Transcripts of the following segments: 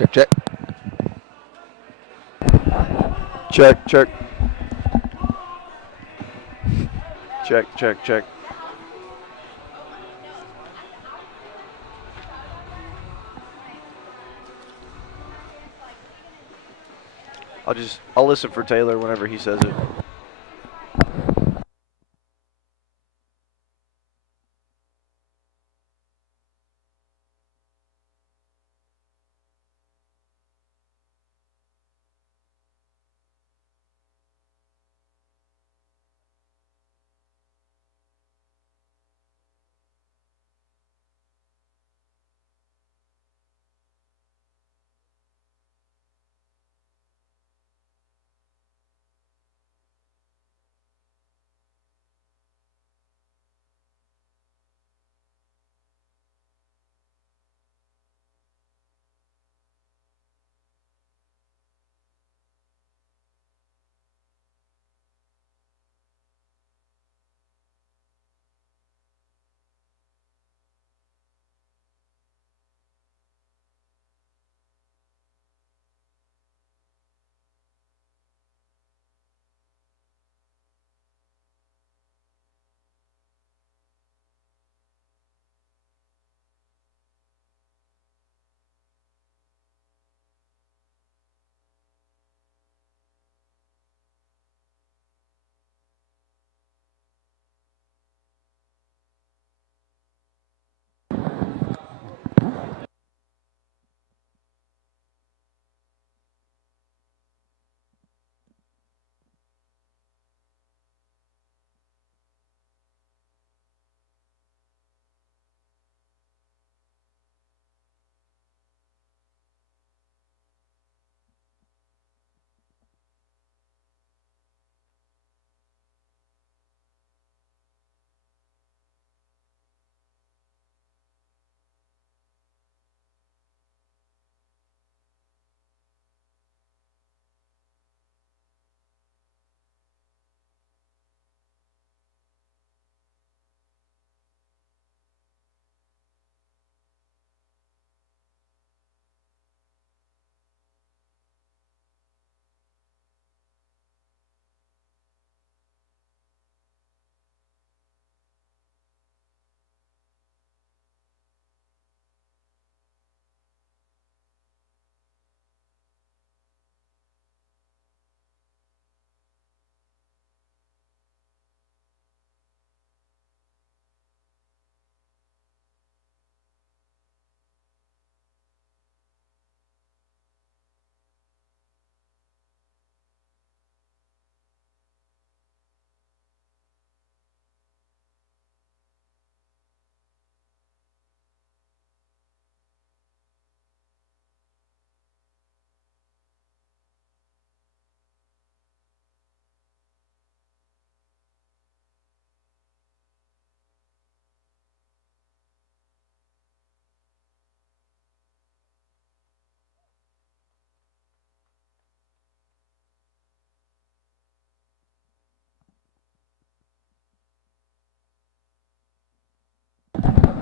Check, check. Check, check. Check, check, check. I'll listen for Taylor whenever he says it.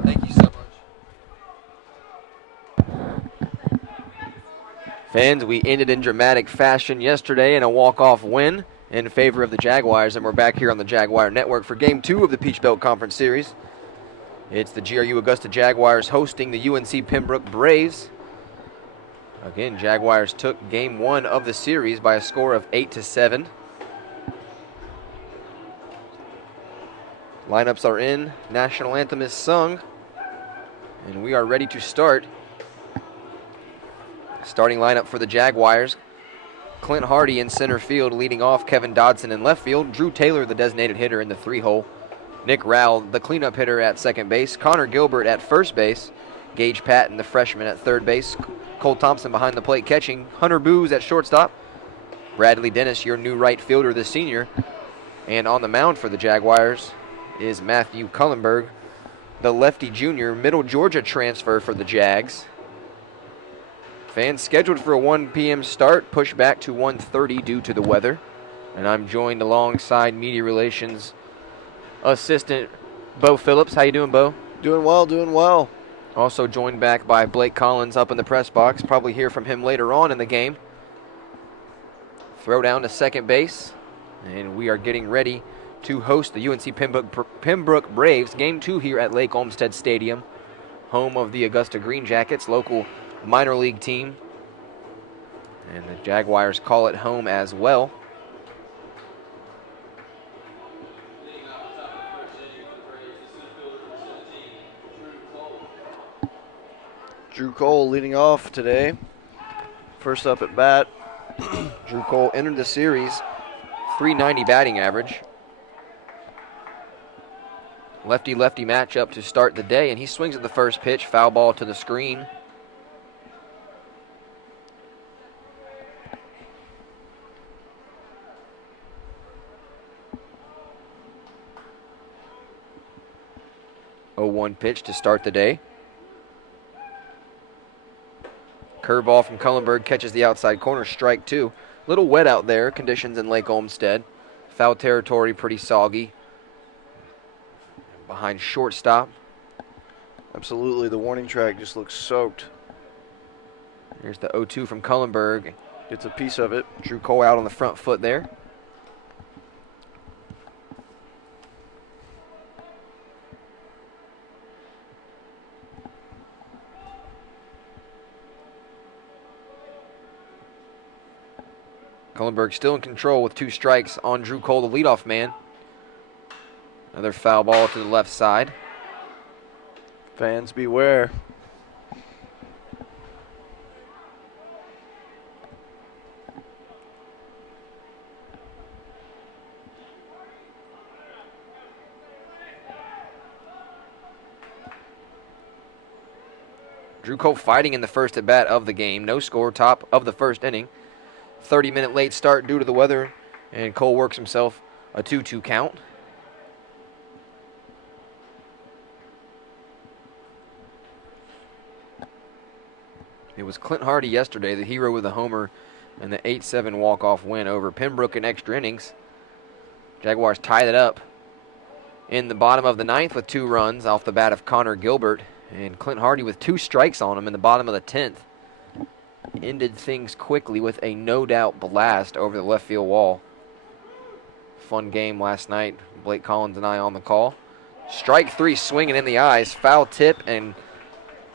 Thank you so much. Fans, we ended in dramatic fashion yesterday in a walk-off win in favor of the Jaguars, and we're back here on the Jaguar Network for Game 2 of the Peach Belt Conference Series. It's the GRU Augusta Jaguars hosting the UNC Pembroke Braves. Again, Jaguars took Game 1 of the series by a score of 8-7. Lineups are in, National Anthem is sung, and we are ready to start. Starting lineup for the Jaguars: Clint Hardy in center field, leading off Kevin Dodson in left field, Drew Taylor, the designated hitter, in the 3-hole, Nick Rowell, the cleanup hitter, at second base, Connor Gilbert at first base, Gage Patton, the freshman, at third base, Cole Thompson behind the plate catching, Hunter Booz at shortstop, Bradley Dennis, your new right fielder, the senior, and on the mound for the Jaguars is Matthew Cullenberg, the lefty junior, Middle Georgia transfer for the Jags. Fans scheduled for a 1 p.m. start, pushed back to 1:30 due to the weather. And I'm joined alongside Media Relations Assistant Bo Phillips. How you doing, Bo? Doing well, doing well. Also joined back by Blake Collins up in the press box. Probably hear from him later on in the game. Throw down to second base. And we are getting ready to host the UNC Pembroke Braves. Game 2 here at Lake Olmsted Stadium. Home of the Augusta Green Jackets, local minor league team. And the Jaguars call it home as well. Drew Cole leading off today. First up at bat. Drew Cole entered the series, .390 batting average. Lefty-lefty matchup to start the day, and he swings at the first pitch, foul ball to the screen. .01 pitch to start the day. Curveball from Cullenberg catches the outside corner, strike 2. Little wet out there, conditions in Lake Olmsted. Foul territory, pretty soggy. Behind shortstop. Absolutely, the warning track just looks soaked. Here's the 0-2 from Cullenberg. Gets a piece of it. Drew Cole out on the front foot there. Cullenberg still in control with 2 strikes on Drew Cole, the leadoff man. Another foul ball to the left side. Fans beware. Drew Cole fighting in the first at bat of the game. No score, top of the first inning. 30-minute late start due to the weather, and Cole works himself a 2-2 count. It was Clint Hardy yesterday, the hero with a homer and the 8-7 walk-off win over Pembroke in extra innings. Jaguars tied it up in the bottom of the 9th with 2 runs off the bat of Connor Gilbert, and Clint Hardy with 2 strikes on him in the bottom of the 10th. Ended things quickly with a no-doubt blast over the left field wall. Fun game last night. Blake Collins and I on the call. Strike 3 swinging in the eyes. Foul tip, and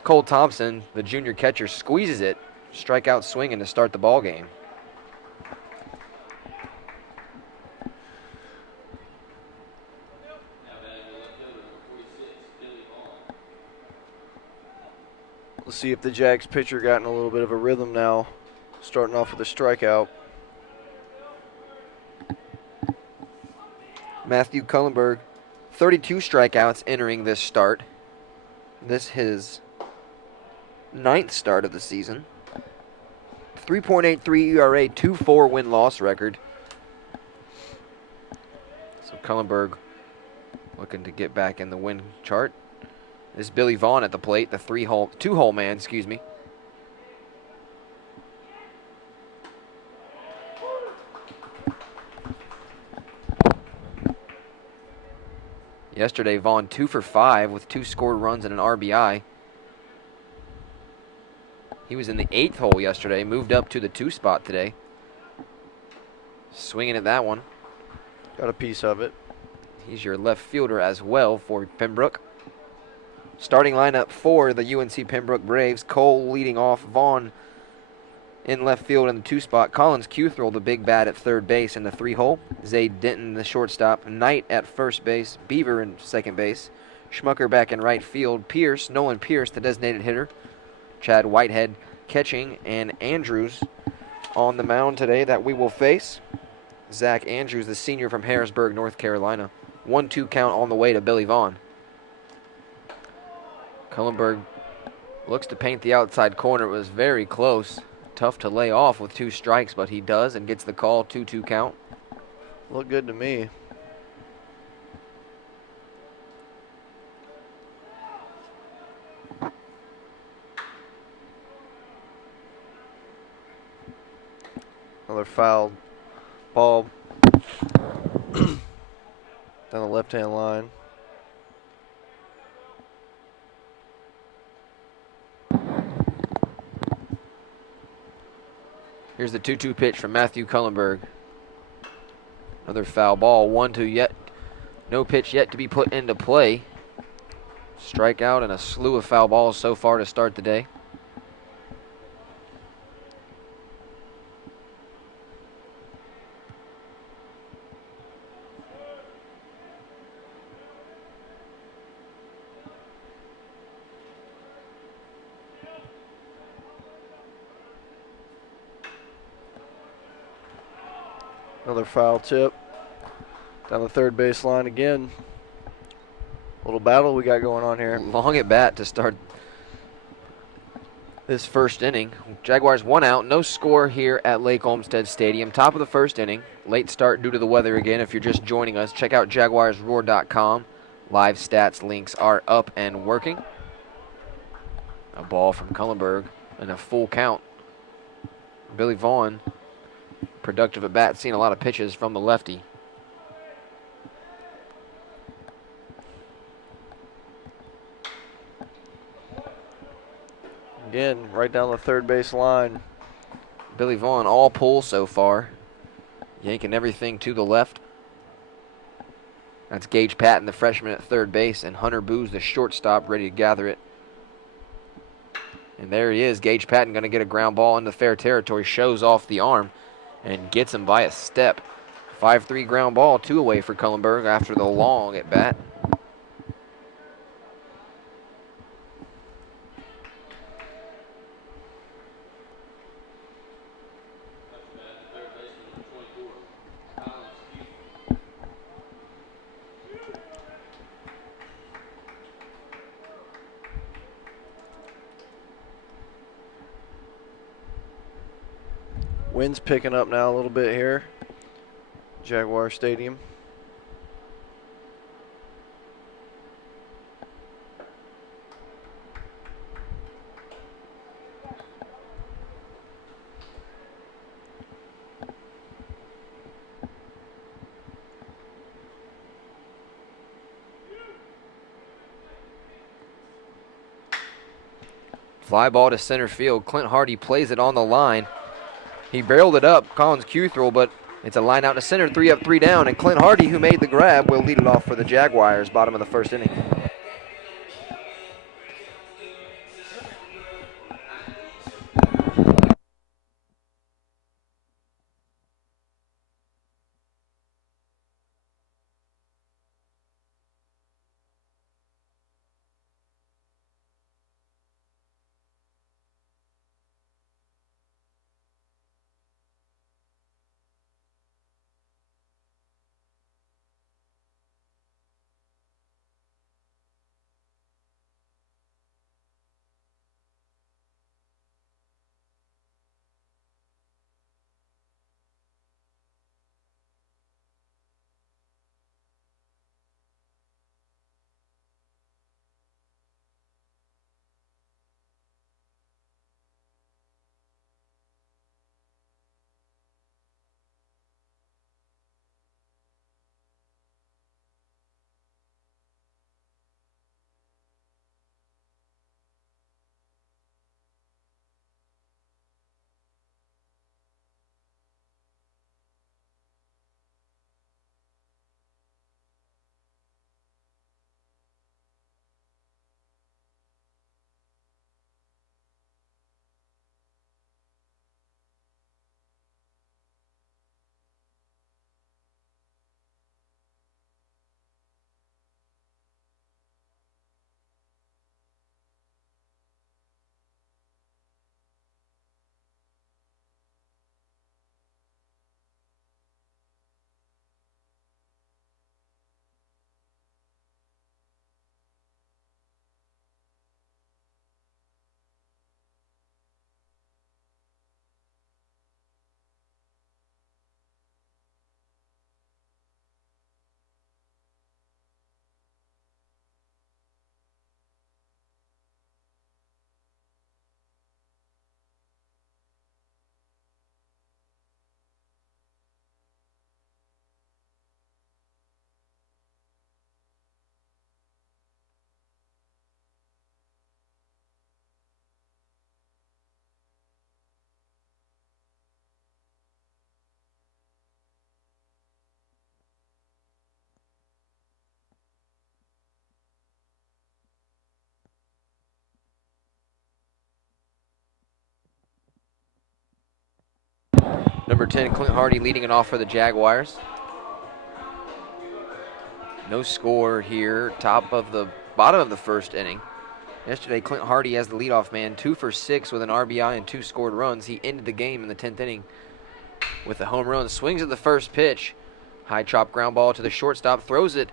Cole Thompson, the junior catcher, squeezes it. Strikeout swinging to start the ball game. Let's see if the Jags pitcher got in a little bit of a rhythm now, starting off with a strikeout. Matthew Cullenberg, 32 strikeouts entering this start. This his 9th start of the season. 3.83 ERA, 2.4 win-loss record. So Cullenberg looking to get back in the win chart. This is Billy Vaughn at the plate, the two-hole man, excuse me. Yesterday, Vaughn 2 for 5 with 2 scored runs and an RBI. He was in the 8th hole yesterday, moved up to the 2 spot today. Swinging at that one. Got a piece of it. He's your left fielder as well for Pembroke. Starting lineup for the UNC Pembroke Braves. Cole leading off, Vaughn in left field in the 2 spot. Collins Cuthrell, the big bat at third base in the 3 hole. Zayd Denton, the shortstop. Knight at first base. Beaver in second base. Schmucker back in right field. Nolan Pierce, the designated hitter. Chad Whitehead catching, and Andrews on the mound today that we will face. Zach Andrews, the senior from Harrisburg, North Carolina. 1-2 count on the way to Billy Vaughn. Cullenberg looks to paint the outside corner. It was very close. Tough to lay off with 2 strikes, but he does and gets the call. 2-2 count. Looked good to me. Another foul ball down the left-hand line. Here's the 2-2 pitch from Matthew Cullenberg. Another foul ball. 1-2 yet. No pitch yet to be put into play. Strikeout and a slew of foul balls so far to start the day. Another foul tip. Down the third baseline again. Little battle we got going on here. Long at bat to start this first inning. Jaguars 1 out, no score here at Lake Olmsted Stadium. Top of the first inning. Late start due to the weather again. If you're just joining us, check out JaguarsRoar.com. Live stats links are up and working. A ball from Cullenberg and a full count. Billy Vaughn, productive at bat, seeing a lot of pitches from the lefty. Again, right down the third base line. Billy Vaughn all pull so far, yanking everything to the left. That's Gage Patton, the freshman at third base, and Hunter Booz, the shortstop, ready to gather it. And there he is, Gage Patton going to get a ground ball into fair territory, shows off the arm, and gets him by a step. 5-3 ground ball, 2 away for Cullenberg after the long at bat. Wind's picking up now a little bit here. Jaguar Stadium. Fly ball to center field. Clint Hardy plays it on the line. He barreled it up, Collins Cuthrell, but it's a line out to center, 3 up, 3 down, and Clint Hardy, who made the grab, will lead it off for the Jaguars, bottom of the first inning. number 10, Clint Hardy, leading it off for the Jaguars. No score here, bottom of the first inning. Yesterday, Clint Hardy as the leadoff man, 2 for 6 with an RBI and 2 scored runs. He ended the game in the 10th inning with a home run. Swings at the first pitch. High chop ground ball to the shortstop, throws it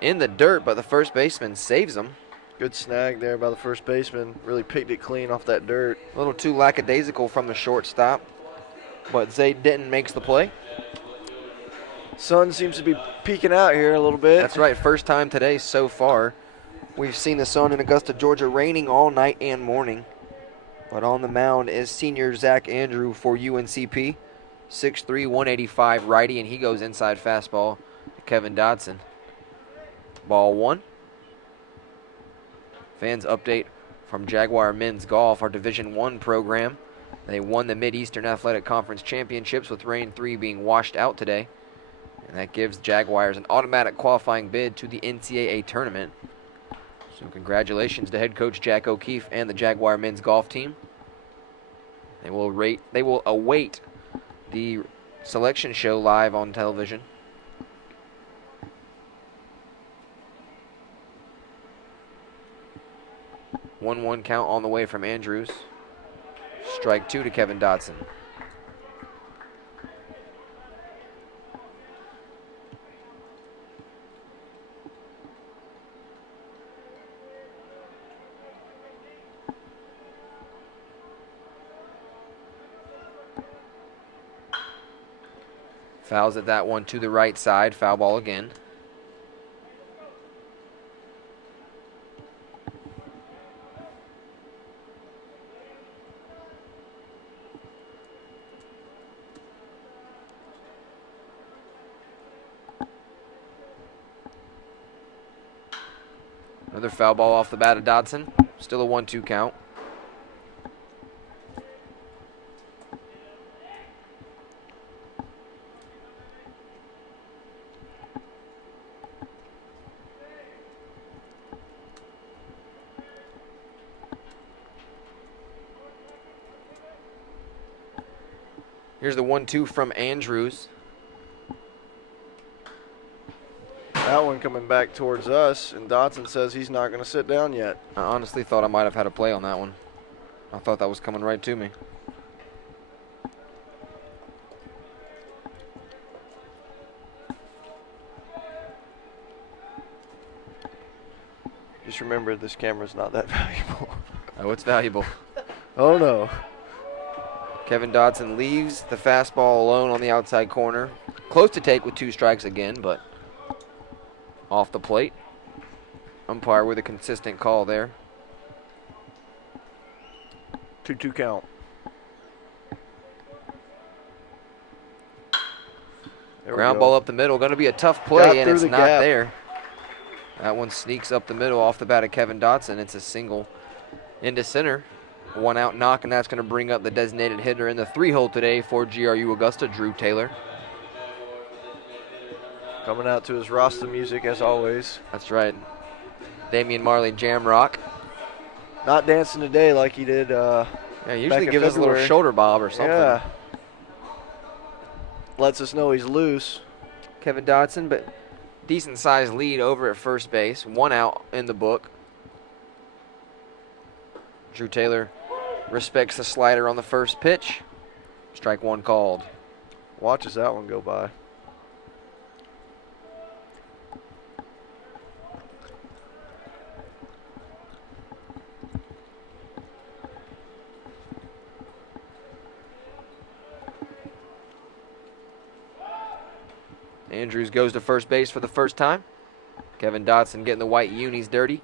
in the dirt, but the first baseman saves him. Good snag there by the first baseman. Really picked it clean off that dirt. A little too lackadaisical from the shortstop, but Zay Denton makes the play. Sun seems to be peeking out here a little bit. That's right, first time today so far. We've seen the sun in Augusta, Georgia raining all night and morning. But on the mound is senior Zach Andrew for UNCP. 6'3", 185 righty, and he goes inside fastball to Kevin Dodson. Ball 1. Fans update from Jaguar Men's Golf, our Division I program. They won the Mid-Eastern Athletic Conference Championships with Rain 3 being washed out today. And that gives Jaguars an automatic qualifying bid to the NCAA tournament. So congratulations to head coach Jack O'Keefe and the Jaguar men's golf team. They will await the selection show live on television. One count on the way from Andrews. Strike 2 to Kevin Dodson. Fouls at that one to the right side. Foul ball again. Another foul ball off the bat of Dodson. Still a 1-2 count. Here's the 1-2 from Andrews. That one coming back towards us, and Dodson says he's not going to sit down yet. I honestly thought I might have had a play on that one. I thought that was coming right to me. Just remember, this camera's not that valuable. Oh, it's valuable. Oh, no. Kevin Dodson leaves the fastball alone on the outside corner. Close to take with 2 strikes again, but off the plate. Umpire with a consistent call there. 2-2 count. Ground ball up the middle. Going to be a tough play, and it's not there. That one sneaks up the middle off the bat of Kevin Dodson. It's a single into center. 1 out knock, and that's going to bring up the designated hitter in the 3-hole today for GRU Augusta, Drew Taylor. Coming out to his Rasta music as always. That's right. Damian Marley Jamrock. Not dancing today like he did Yeah, usually gives us a little shoulder bob or something. Yeah. Lets us know he's loose. Kevin Dodson, but decent sized lead over at first base. 1 out in the book. Drew Taylor respects the slider on the first pitch. Strike 1 called. Watches that one go by. Andrews goes to first base for the first time. Kevin Dodson getting the white unis dirty.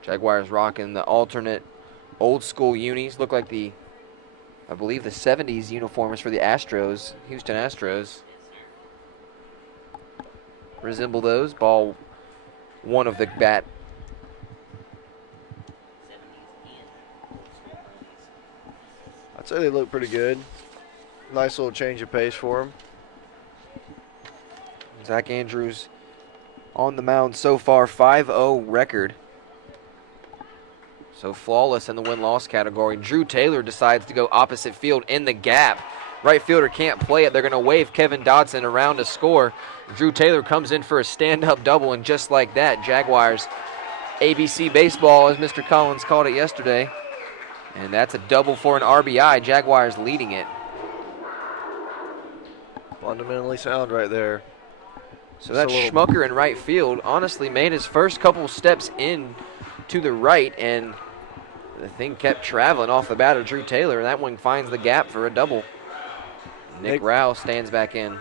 Jaguars rocking the alternate old school unis. Look like I believe the 70s uniforms for the Astros, Houston Astros. Resemble those. Ball 1 of the bat. I'd say they look pretty good. Nice little change of pace for him. Zach Andrews on the mound so far, 5-0 record. So flawless in the win-loss category. Drew Taylor decides to go opposite field in the gap. Right fielder can't play it. They're going to wave Kevin Dodson around to score. Drew Taylor comes in for a stand-up double, and just like that, Jaguars ABC baseball, as Mr. Collins called it yesterday. And that's a double for an RBI. Jaguars leading it. Fundamentally sound right there. So that's Schmucker in right field. Honestly made his first couple steps in to the right, and the thing kept traveling off the bat of Drew Taylor, and that one finds the gap for a double. Nick Rao stands back in.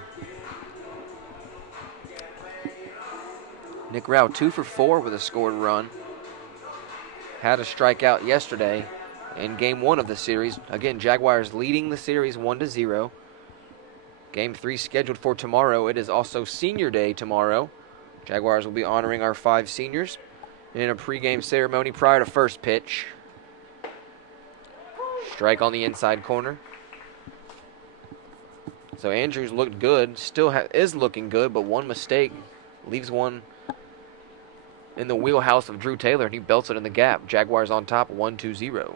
Nick Rao 2 for 4 with a scored run. Had a strikeout yesterday in game 1 of the series. Again, Jaguars leading the series 1-0. Game 3 scheduled for tomorrow. It is also senior day tomorrow. Jaguars will be honoring our 5 seniors in a pregame ceremony prior to first pitch. Strike on the inside corner. So Andrews looked good, still is looking good, but one mistake leaves one in the wheelhouse of Drew Taylor, and he belts it in the gap. Jaguars on top, 1-0.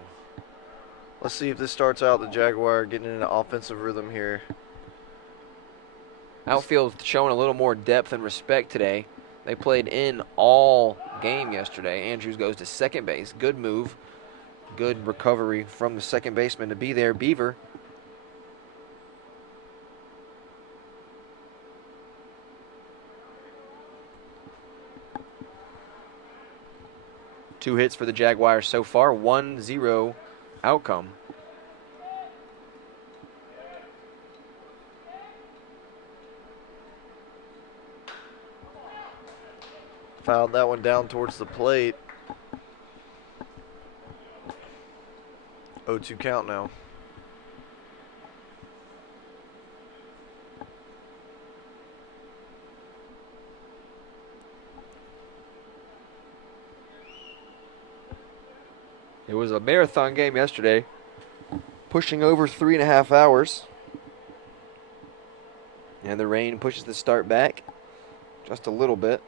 Let's see if this starts out the Jaguar getting in an offensive rhythm here. Outfield showing a little more depth and respect today. They played in all game yesterday. Andrews goes to second base. Good move. Good recovery from the second baseman to be there. Beaver. Two hits for the Jaguars so far. 1-0 outcome. Fouled that one down towards the plate. 0-2 count now. It was a marathon game yesterday, pushing over 3.5 hours. And the rain pushes the start back just a little bit.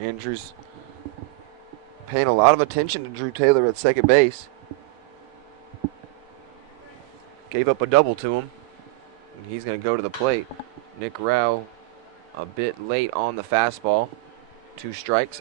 Andrews paying a lot of attention to Drew Taylor at second base. Gave up a double to him, and he's going to go to the plate. Nick Rao a bit late on the fastball. 2 strikes.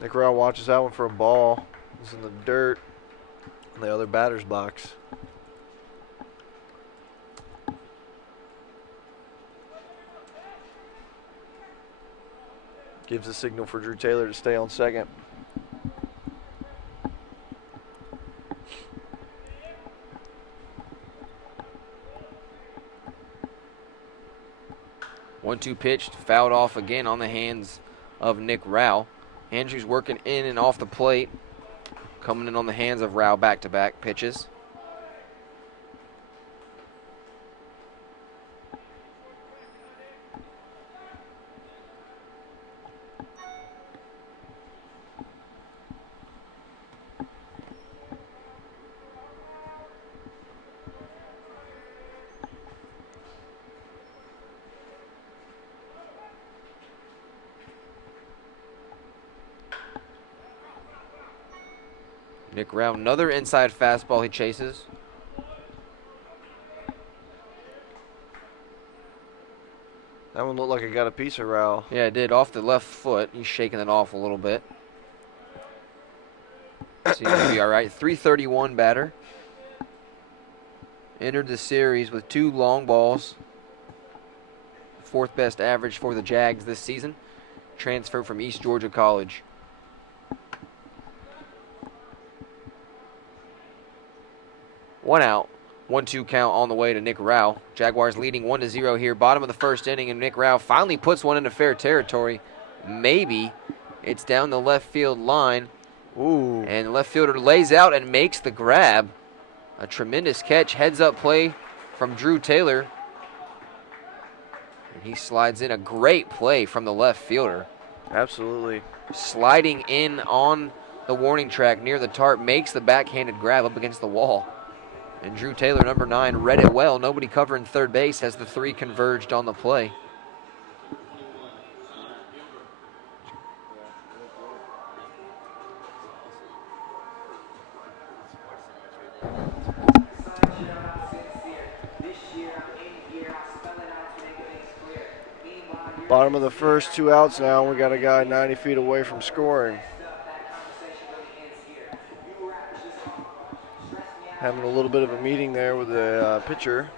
Nick Rao watches that one for a ball. He's in the dirt in the other batter's box. Gives a signal for Drew Taylor to stay on second. One-two pitch, fouled off again on the hands of Nick Rao. Andrews working in and off the plate, coming in on the hands of Rao back-to-back pitches. Nick Rao, another inside fastball he chases. That one looked like it got a piece of Rao. Yeah, it did, off the left foot. He's shaking it off a little bit. Seems to be all right. 331 batter. Entered the series with 2 long balls. 4th best average for the Jags this season. Transferred from East Georgia College. One out. 1-2 count on the way to Nick Rao. Jaguars leading 1-0 here. Bottom of the first inning, and Nick Rao finally puts one into fair territory. Maybe it's down the left field line. Ooh. And the left fielder lays out and makes the grab. A tremendous catch, heads-up play from Drew Taylor. And he slides in. A great play from the left fielder. Absolutely. Sliding in on the warning track near the tarp, makes the backhanded grab up against the wall. And Drew Taylor, number 9, read it well. Nobody covering third base as the 3 converged on the play. Bottom of the first, 2 outs now. We got a guy 90 feet away from scoring. Having a little bit of a meeting there with the pitcher.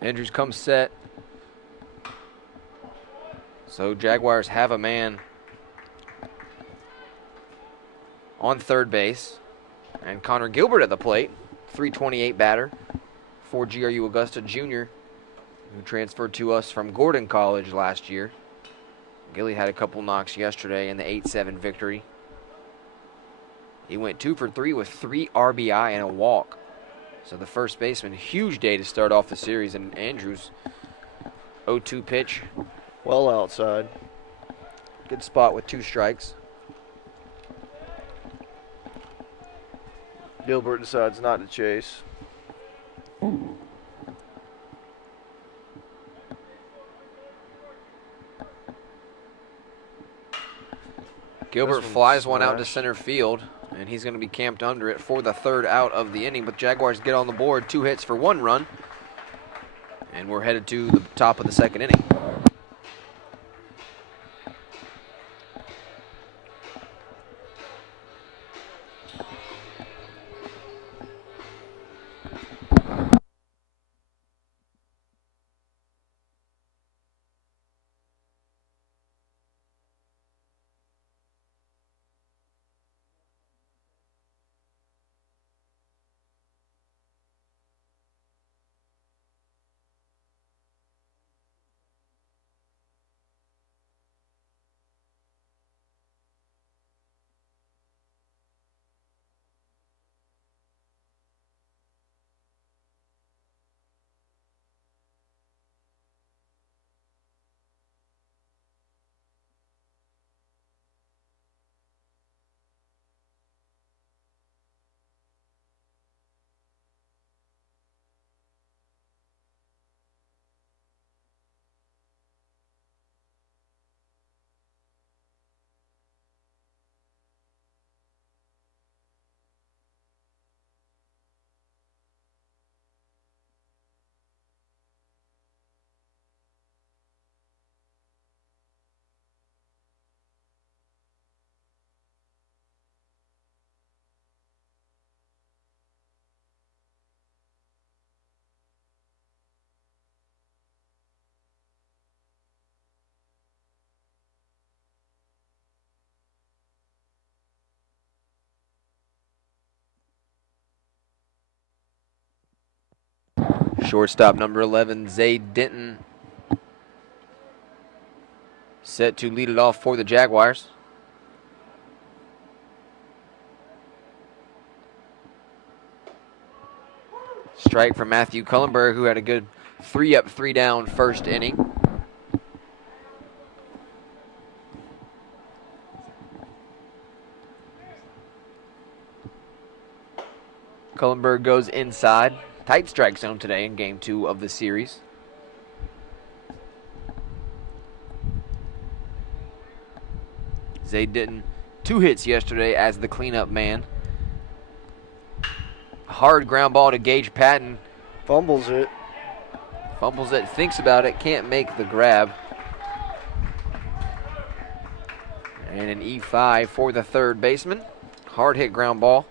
Andrews comes set. So Jaguars have a man on third base. And Connor Gilbert at the plate, 328 batter for GRU Augusta Jr., who transferred to us from Gordon College last year. Gilly had a couple knocks yesterday in the 8-7 victory. He went 2 for 3 with 3 RBI and a walk. So the first baseman, huge day to start off the series. And Andrews, 0-2 pitch. Well outside. Good spot with 2 strikes. Gilbert decides not to chase. Gilbert flies one out to center field, and he's going to be camped under it for the 3rd out of the inning. But Jaguars get on the board, 2 hits for 1 run, and we're headed to the top of the 2nd inning. Shortstop number 11, Zay Denton, set to lead it off for the Jaguars. Strike from Matthew Cullenberg, who had a good 3-up, 3-down first inning. Cullenberg goes inside. Tight strike zone today in game 2 of the series. Zay Denton, 2 hits yesterday as the cleanup man. Hard ground ball to Gage Patton. Fumbles it. Fumbles it, thinks about it, can't make the grab. And an E5 for the third baseman. Hard hit ground ball.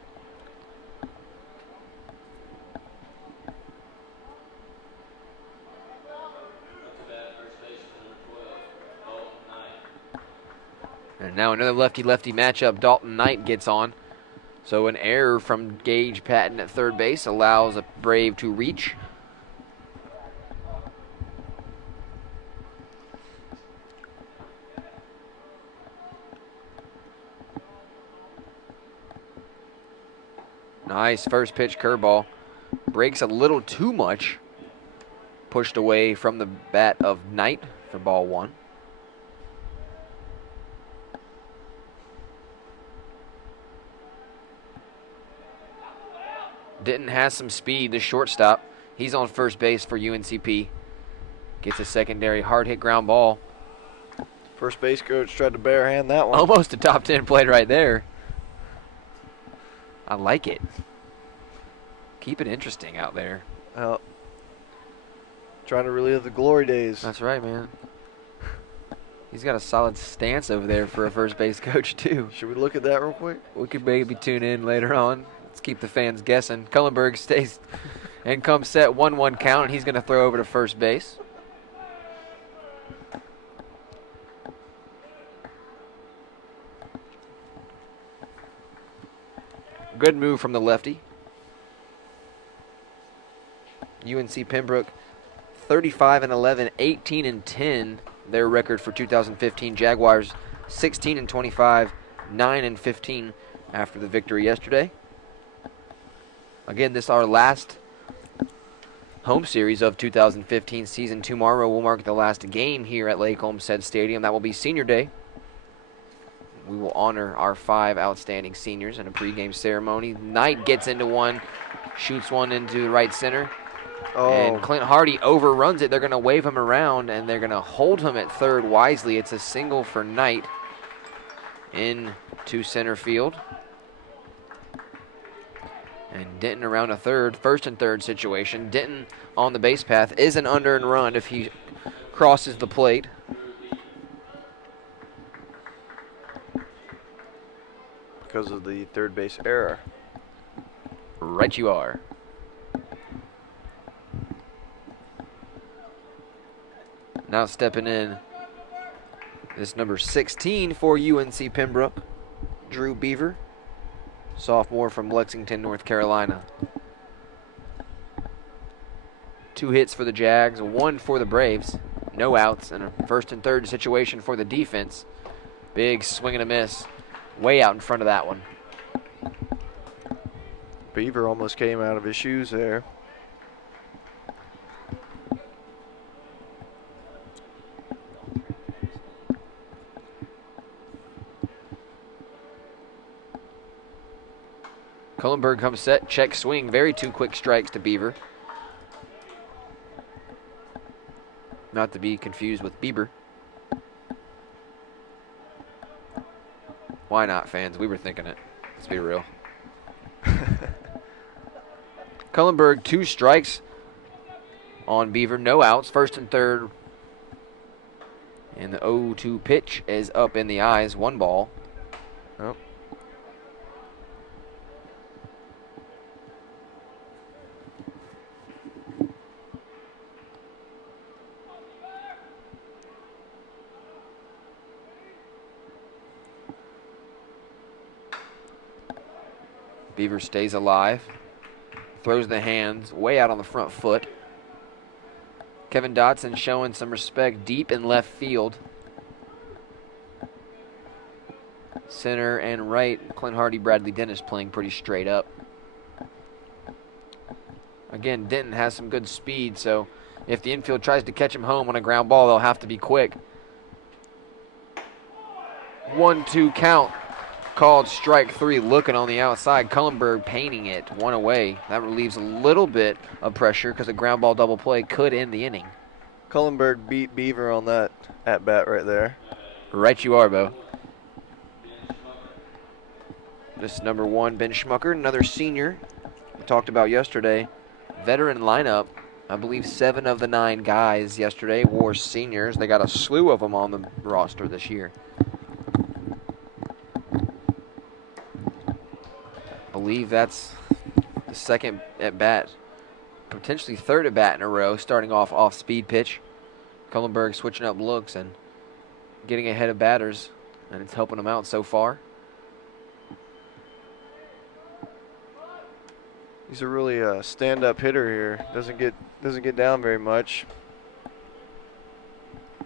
And now another lefty-lefty matchup. Dalton Knight gets on. So an error from Gage Patton at third base allows a Brave to reach. Nice first pitch curveball. Breaks a little too much. Pushed away from the bat of Knight for ball 1. Denton has some speed, the shortstop. He's on first base for UNCP. Gets a secondary hard hit ground ball. First base coach tried to barehand that one. Almost a top 10 play right there. I like it. Keep it interesting out there. Trying to relive the glory days. That's right, man. He's got a solid stance over there for a first base coach, too. Should we look at that real quick? We could maybe tune in later on. Let's keep the fans guessing. Cullenberg stays and comes set 1-1 count, and he's going to throw over to first base. Good move from the lefty. UNC Pembroke 35-11, 18-10. Their record for 2015. Jaguars 16-25, 9-15 after the victory yesterday. Again, this is our last home series of 2015 season. Tomorrow will mark the last game here at Lake Olmsted Stadium. That will be Senior Day. We will honor our 5 outstanding seniors in a pregame ceremony. Knight gets into one, shoots one into the right center. Oh. And Clint Hardy overruns it. They're going to wave him around, and they're going to hold him at third wisely. It's a single for Knight into center field. And Denton around a first and third situation. Denton on the base path is an under and run if he crosses the plate. Because of the third base error. Right you are. Now stepping in is number 16 for UNC Pembroke, Drew Beaver, sophomore from Lexington, North Carolina. 2 hits for the Jags, 1 for the Braves. No outs, and a first and third situation for the defense. Big swing and a miss. Way out in front of that one. Beaver almost came out of his shoes there. Cullenberg comes set, check swing, very 2 quick strikes to Beaver. Not to be confused with Bieber. Why not, fans? We were thinking it. Let's be real. Cullenberg, 2 strikes on Beaver, no outs, first and third. And the 0-2 pitch is up in the eyes, 1 ball. Oh. Beaver stays alive. Throws the hands way out on the front foot. Kevin Dotson showing some respect deep in left field. Center and right, Clint Hardy, Bradley Dennis playing pretty straight up. Again, Denton has some good speed, so if the infield tries to catch him home on a ground ball, they'll have to be quick. 1-2 count. Called strike 3, looking on the outside. Cullenberg painting it, 1 away. That relieves a little bit of pressure because a ground ball double play could end the inning. Cullenberg beat Beaver on that at-bat right there. Right you are, Bo. This number 1, Ben Schmucker, another senior we talked about yesterday. Veteran lineup. I believe 7 of the 9 guys yesterday were seniors. They got a slew of them on the roster this year. I believe that's the second at bat, potentially third at bat in a row, starting off speed pitch. Cullenberg switching up looks and getting ahead of batters, and it's helping them out so far. He's a really stand-up hitter here. Doesn't get down very much.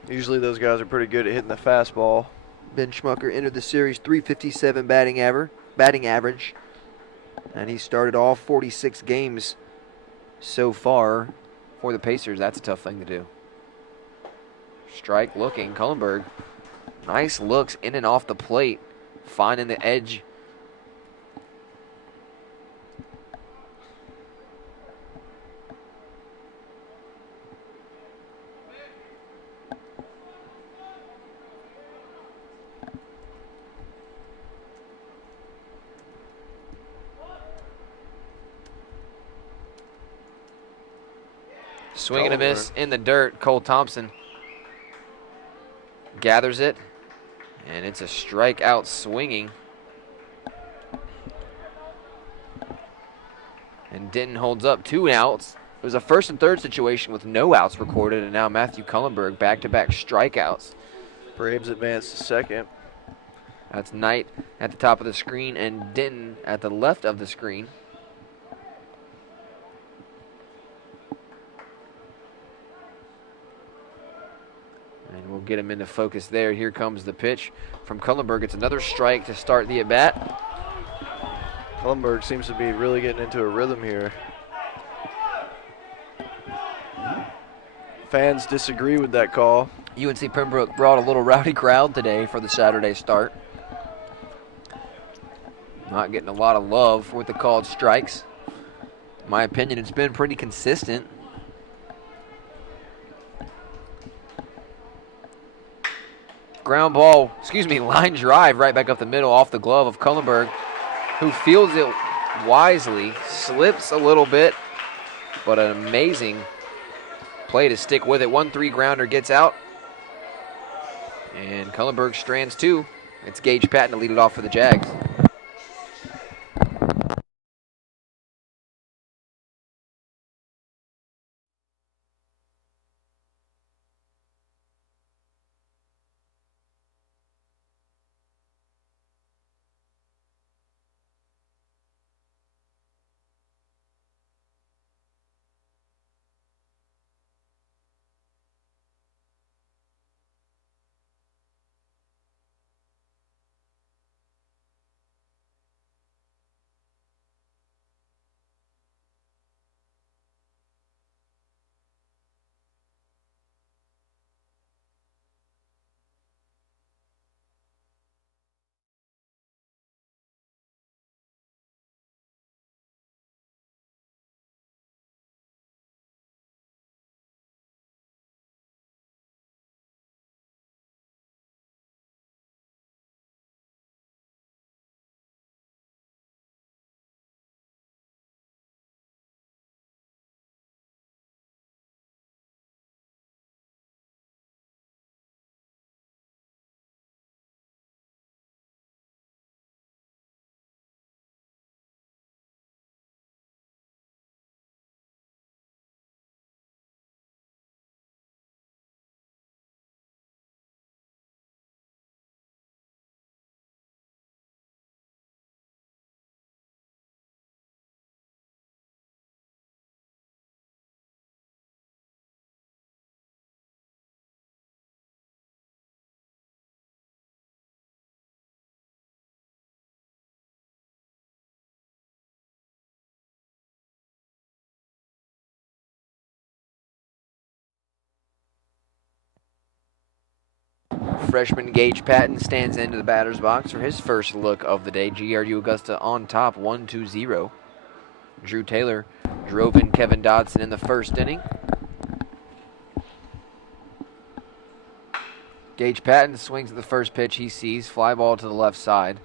Usually those guys are pretty good at hitting the fastball. Ben Schmucker entered the series .357 batting average, and he started all 46 games so far for the Pacers. That's a tough thing to do. Strike looking, Cullenberg. Nice looks in and off the plate, finding the edge. Swing and a miss in the dirt. Cole Thompson gathers it, and it's a strikeout swinging. And Denton holds up 2 outs. It was a first and third situation with no outs recorded, and now Matthew Cullenberg back-to-back strikeouts. Braves advance to second. That's Knight at the top of the screen and Denton at the left of the screen. And we'll get him into focus there. Here comes the pitch from Cullenberg. It's another strike to start the at-bat. Cullenberg seems to be really getting into a rhythm here. Fans disagree with that call. UNC Pembroke brought a little rowdy crowd today for the Saturday start. Not getting a lot of love with the called strikes. In my opinion, it's been pretty consistent. Line drive right back up the middle off the glove of Cullenberg, who fields it wisely, slips a little bit, but an amazing play to stick with it. 1-3 grounder gets out, and Cullenberg strands 2. It's Gage Patton to lead it off for the Jags. Freshman Gage Patton stands into the batter's box for his first look of the day. GRU Augusta on top, 1-0. Drew Taylor drove in Kevin Dodson in the first inning. Gage Patton swings at the first pitch he sees, fly ball to the left side.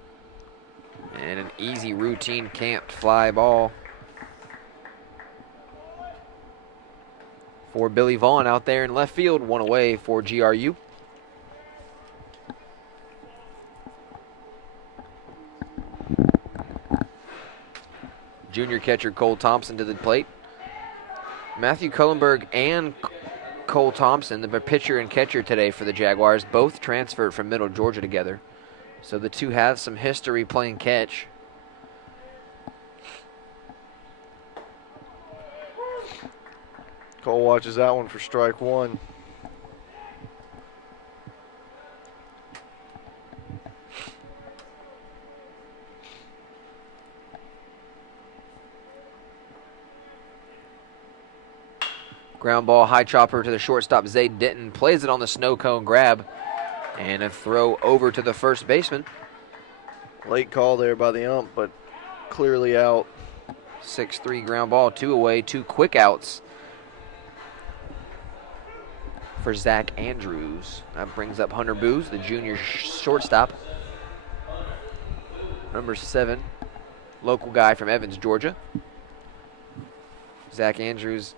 And an easy routine camped fly ball for Billy Vaughn out there in left field. One away for GRU. Junior catcher Cole Thompson to the plate. Matthew Cullenberg and Cole Thompson, the pitcher and catcher today for the Jaguars, both transferred from Middle Georgia together. So the two have some history playing catch. Cole watches that one for strike one. Ground ball, high chopper to the shortstop, Zay Denton. Plays it on the snow cone grab. And a throw over to the first baseman. Late call there by the ump, but clearly out. 6-3 ground ball, 2 away, 2 quick outs for Zach Andrews. That brings up Hunter Booz, the junior shortstop. Number 7, local guy from Evans, Georgia. Zach Andrews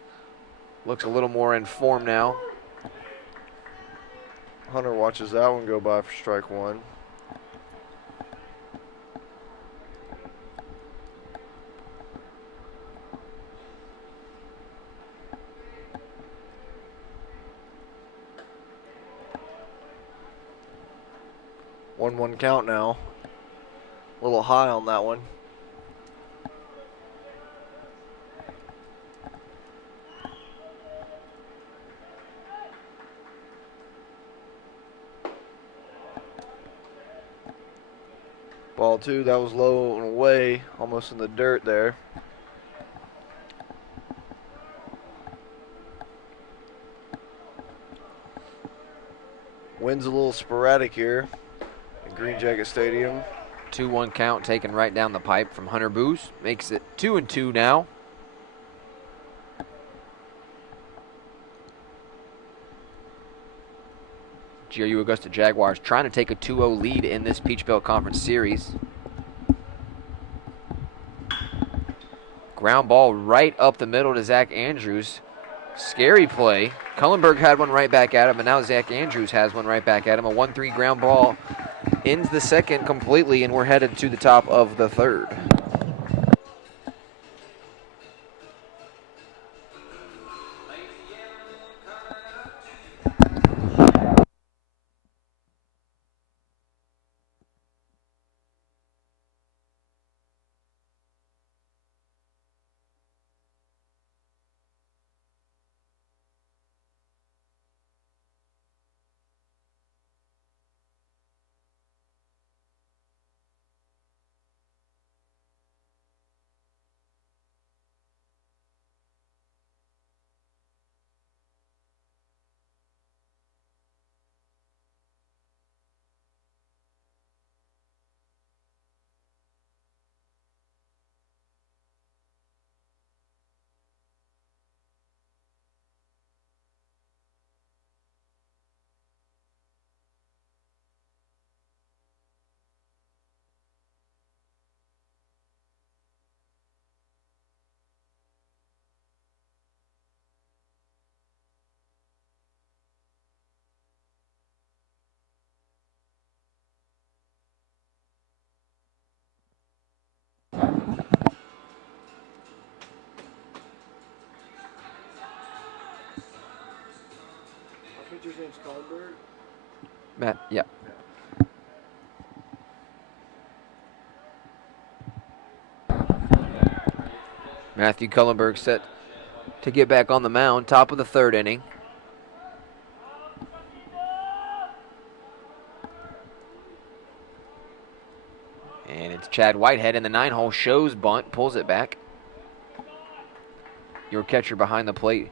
looks a little more in form now. Hunter watches that one go by for strike one. One count now. A little high on that one. Ball 2, that was low and away, almost in the dirt there. Wind's a little sporadic here at Green Jacket Stadium. 2-1 count taken right down the pipe from Hunter Booz. Makes it 2-2 now. GRU Augusta Jaguars trying to take a 2-0 lead in this Peach Belt Conference Series. Ground ball right up the middle to Zach Andrews. Scary play. Cullenberg had one right back at him, and now Zach Andrews has one right back at him. A 1-3 ground ball ends the second completely, and we're headed to the top of the third. Pitcher's name's Cullenberg. Matt, yeah. Matthew Cullenberg set to get back on the mound, top of the third inning. And it's Chad Whitehead in the 9-hole, shows bunt, pulls it back. Your catcher behind the plate.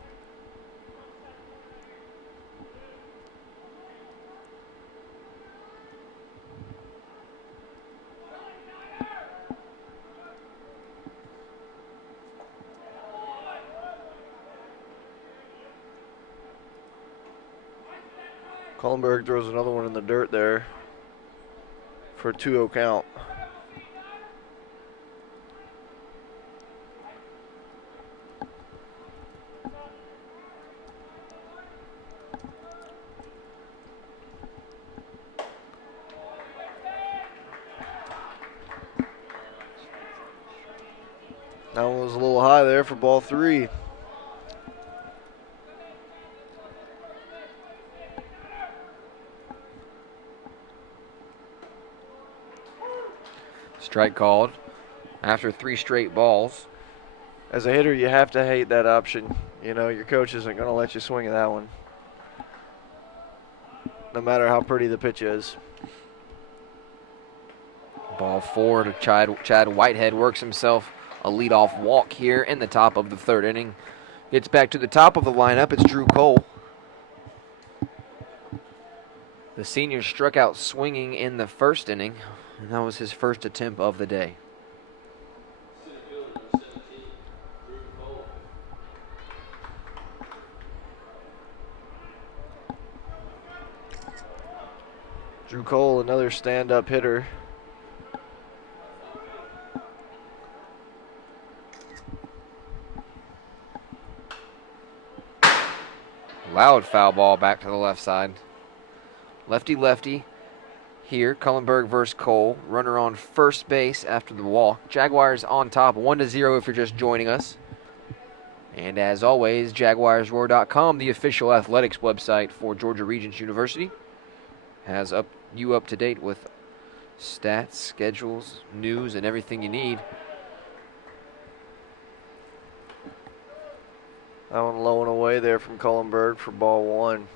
Cullenberg throws another one in the dirt there for a 2-0 count. That one was a little high there for ball 3. Strike called after 3 straight balls. As a hitter, you have to hate that option. You know, your coach isn't going to let you swing at that one, no matter how pretty the pitch is. Ball 4 to Chad Whitehead. Works himself a leadoff walk here in the top of the 3rd inning. Gets back to the top of the lineup. It's Drew Cole. The senior struck out swinging in the 1st inning, and that was his first attempt of the day. Drew Cole, another stand-up hitter. Loud foul ball back to the left side. Lefty-lefty here. Cullenberg versus Cole. Runner on first base after the walk. Jaguars on top 1-0 if you're just joining us. And as always, JaguarsRoar.com, the official athletics website for Georgia Regents University, has you up to date with stats, schedules, news, and everything you need. That one low and away there from Cullenberg for ball 1.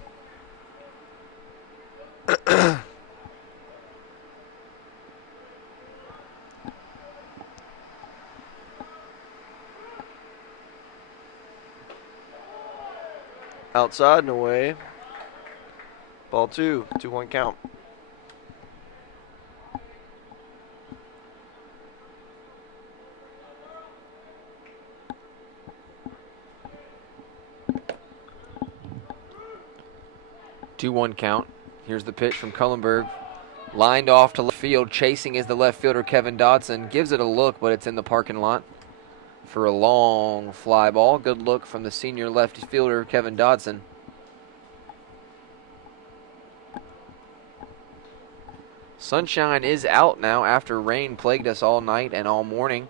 Outside and away. Ball 2, 2-1 count. Two-one count. Here's the pitch from Cullenberg. Lined off to left field. Chasing is the left fielder, Kevin Dodson. Gives it a look, but it's in the parking lot for a long fly ball. Good look from the senior left fielder, Kevin Dodson. Sunshine is out now after rain plagued us all night and all morning.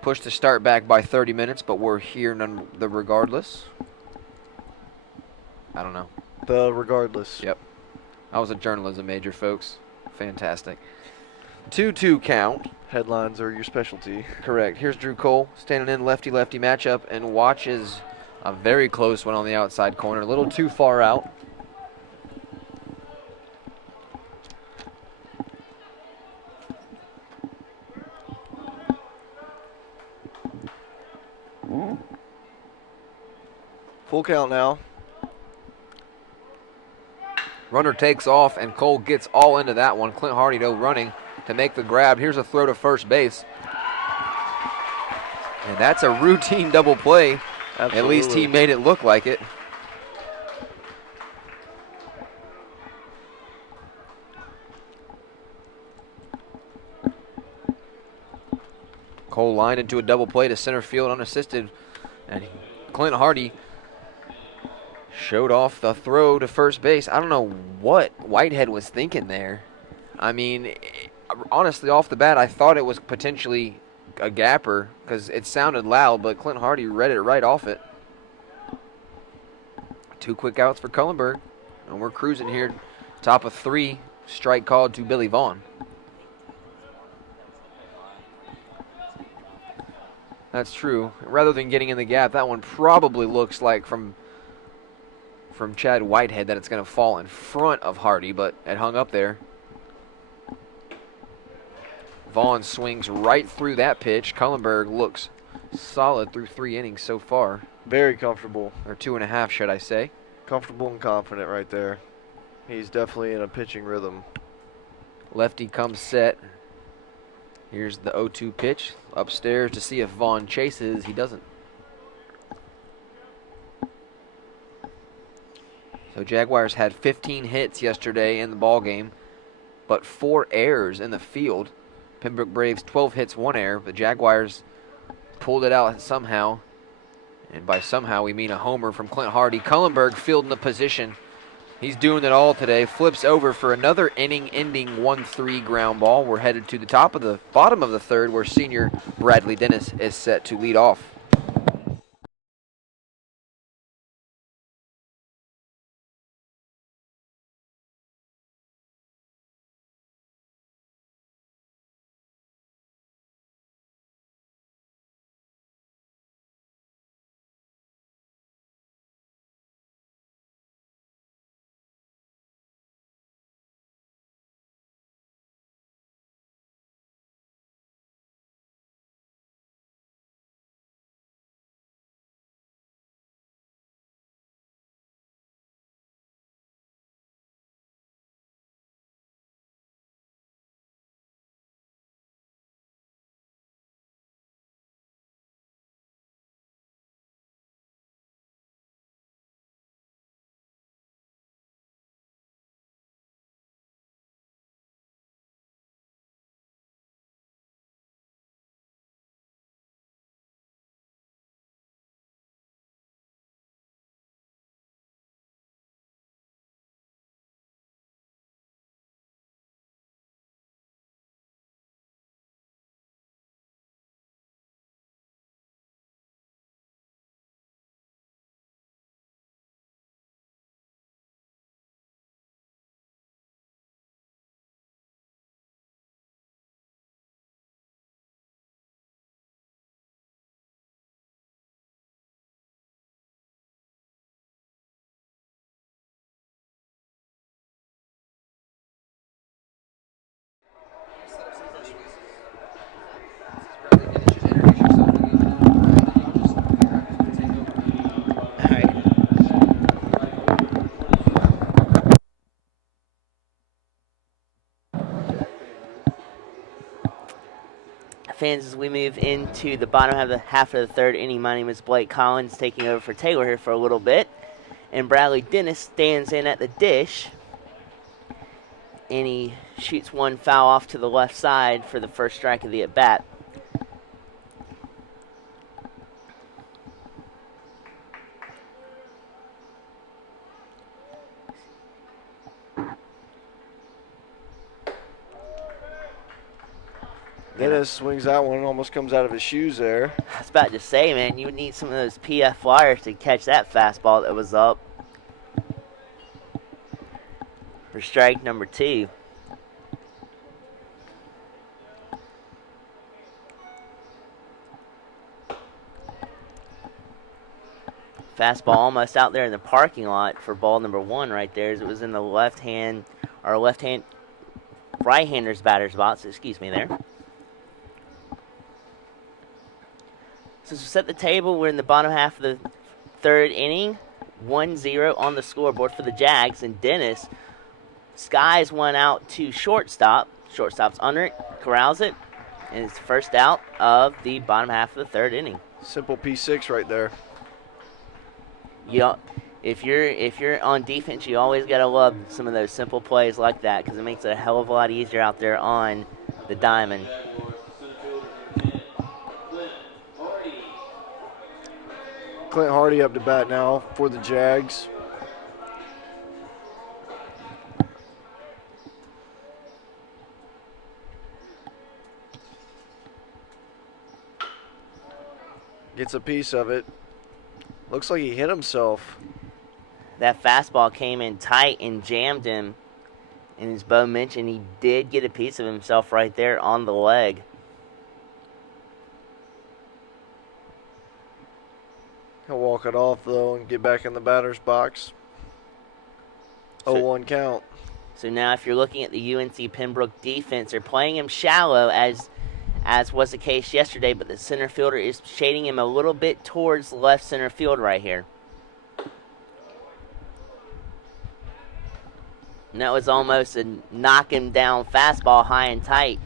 Pushed the start back by 30 minutes, but we're here regardless. I don't know. The regardless. Yep. I was a journalism major, folks. Fantastic. 2-2 count. Headlines are your specialty. Correct. Here's Drew Cole standing in lefty-lefty matchup and watches a very close one on the outside corner. A little too far out. Full count now. Runner takes off, and Cole gets all into that one. Clint Hardy, though, running to make the grab. Here's a throw to first base. And that's a routine double play. Absolutely. At least he made it look like it. Cole lined into a double play to center field unassisted. And Clint Hardy showed off the throw to first base. I don't know what Whitehead was thinking there. I mean, honestly, off the bat, I thought it was potentially a gapper because it sounded loud, but Clint Hardy read it right off it. 2 quick outs for Cullenberg, and we're cruising here. Top of 3, strike called to Billy Vaughn. That's true. Rather than getting in the gap, that one probably looks like from Chad Whitehead that it's going to fall in front of Hardy, but it hung up there. Vaughn swings right through that pitch. Cullenberg looks solid through 3 innings so far. Very comfortable. Or 2.5, should I say. Comfortable and confident right there. He's definitely in a pitching rhythm. Lefty comes set. Here's the 0-2 pitch. Upstairs to see if Vaughn chases. He doesn't. So Jaguars had 15 hits yesterday in the ball game, but 4 errors in the field. Pembroke Braves 12 hits, 1 error. The Jaguars pulled it out somehow, and by somehow we mean a homer from Clint Hardy. Cullenberg fielding the position He's doing it all today. Flips over for another inning-ending 1-3 ground ball. We're headed to the bottom of the third, where senior Bradley Dennis is set to lead off. Fans, as we move into the bottom half of the third inning, my name is Blake Collins, taking over for Taylor here for a little bit. And Bradley Dennis stands in at the dish, and he shoots one foul off to the left side for the first strike of the at-bat. Dennis swings that one, almost comes out of his shoes there. I was about to say, man, you would need some of those PF flyers to catch that fastball that was up. For strike number 2. Fastball almost out there in the parking lot for ball number 1 right there, as it was in the right-hander's batter's box, excuse me there. So to set the table, we're in the bottom half of the third inning. 1-0 on the scoreboard for the Jags, and Dennis skies one out to shortstop. Shortstop's under it, corrals it, and it's the first out of the bottom half of the third inning. Simple P6 right there. Yeah, if you're on defense, you always gotta love some of those simple plays like that, because it makes it a hell of a lot easier out there on the diamond. Clint Hardy up to bat now for the Jags. Gets a piece of it. Looks like he hit himself. That fastball came in tight and jammed him. And as Bo mentioned, he did get a piece of himself right there on the leg. He'll walk it off, though, and get back in the batter's box. 0-1 count. So now if you're looking at the UNC Pembroke defense, they're playing him shallow as was the case yesterday, but the center fielder is shading him a little bit towards left center field right here. And that was almost a knock him down fastball high and tight.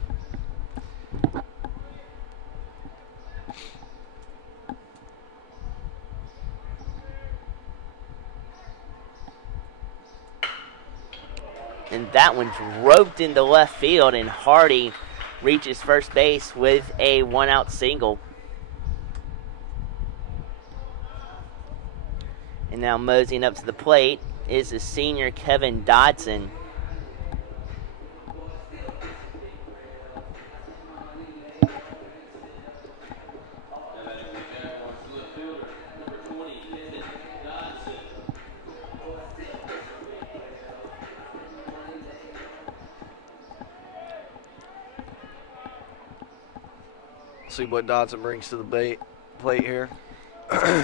And that one's roped into left field, and Hardy reaches first base with a one-out single. And now moseying up to the plate is the senior Kevin Dodson. See what Dodson brings to the plate here.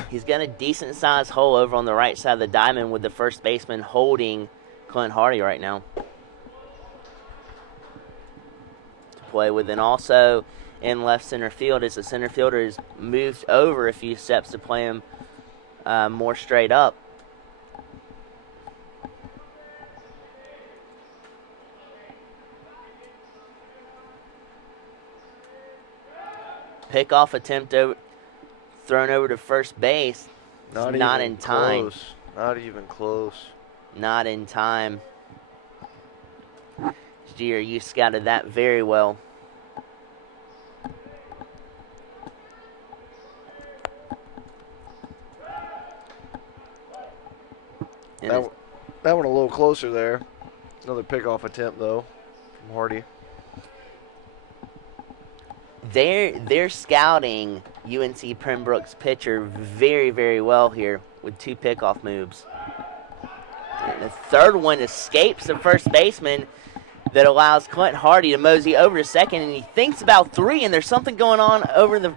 He's got a decent sized hole over on the right side of the diamond with the first baseman holding Clint Hardy right now to play with. And also in left center field, as the center fielder has moved over a few steps to play him more straight up. Pickoff attempt thrown over to first base. Not in time. Close. Not even close. Not in time. GRU scouted that very well. That one a little closer there. Another pickoff attempt, though, from Hardy. They're scouting UNC Pembroke's pitcher very, very well here with 2 pickoff moves. And the third one escapes the first baseman that allows Clint Hardy to mosey over to second, and he thinks about 3, and there's something going on over the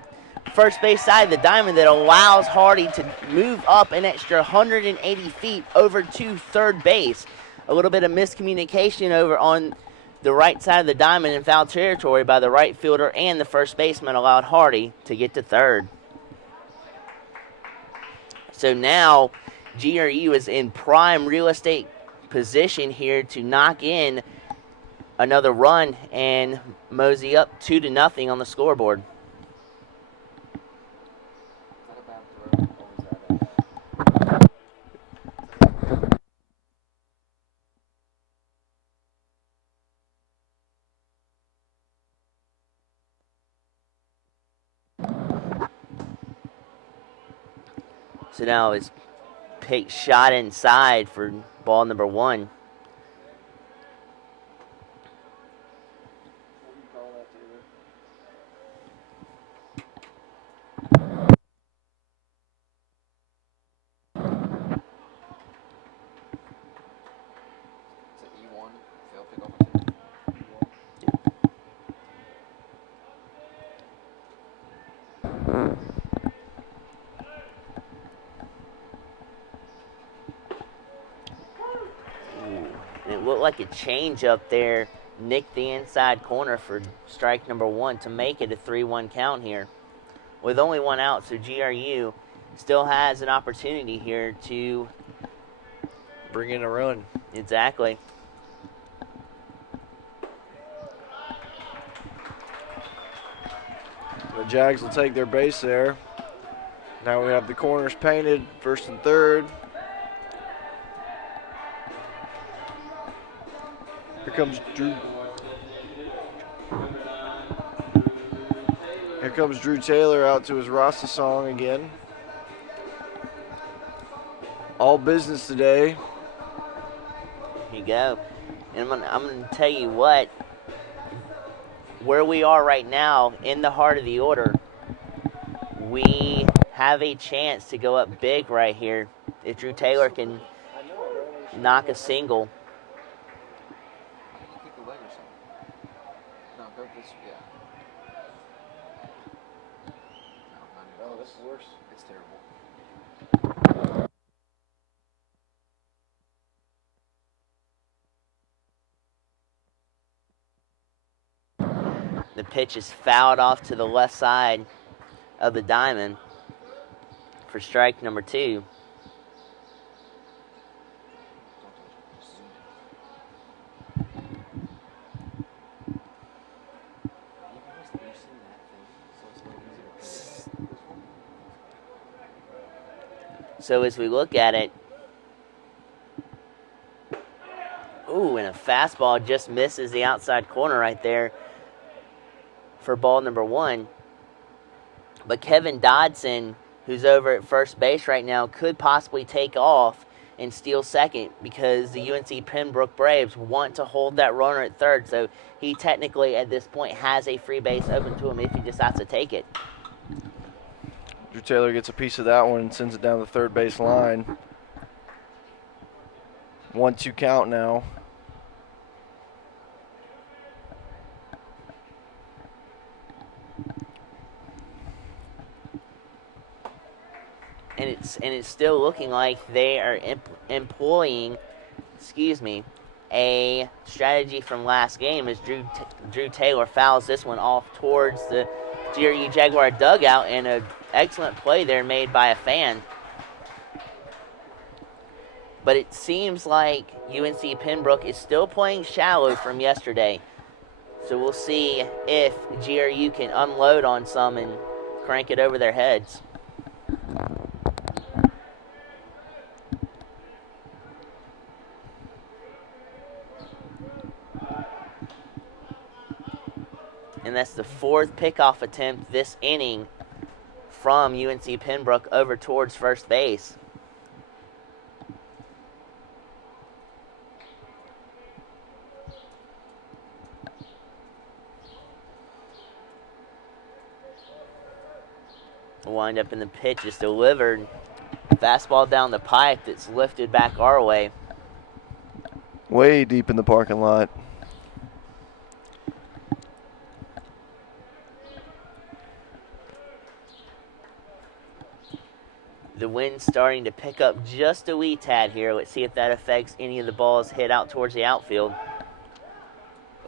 first base side of the diamond that allows Hardy to move up an extra 180 feet over to third base. A little bit of miscommunication over on the right side of the diamond in foul territory by the right fielder and the first baseman allowed Hardy to get to third. So now GRU is in prime real estate position here to knock in another run and mosey up 2-0 on the scoreboard. So now it's pick shot inside for ball number 1. It looked like a change up there. Nicked the inside corner for strike number 1 to make it a 3-1 count here. With only 1 out, so GRU still has an opportunity here to bring in a run. Exactly. The Jags will take their base there. Now we have the corners painted, first and third. Here comes Drew. Here comes Drew Taylor out to his Rasta song again. All business today. Here you go. And I'm going to tell you what, where we are right now in the heart of the order, we have a chance to go up big right here if Drew Taylor can knock a single. Oh, this is worse. It's terrible. The pitch is fouled off to the left side of the diamond for strike number 2. So as we look at it, ooh, and a fastball just misses the outside corner right there for ball number 1. But Kevin Dodson, who's over at first base right now, could possibly take off and steal second because the UNC Pembroke Braves want to hold that runner at third. So he technically at this point has a free base open to him if he decides to take it. Drew Taylor gets a piece of that one and sends it down the third base line. 1-2 count now. And it's still looking like they are employing, a strategy from last game as Drew Taylor fouls this one off towards the GRU Jaguar dugout, and an excellent play there made by a fan. But it seems like UNC Pembroke is still playing shallow from yesterday. So we'll see if GRU can unload on some and crank it over their heads. And that's the fourth pickoff attempt this inning from UNC Pembroke over towards first base. Wind up in the pitch is delivered. Fastball down the pipe that's lifted back our way. Way deep in the parking lot. The wind's starting to pick up just a wee tad here. Let's see if that affects any of the balls hit out towards the outfield.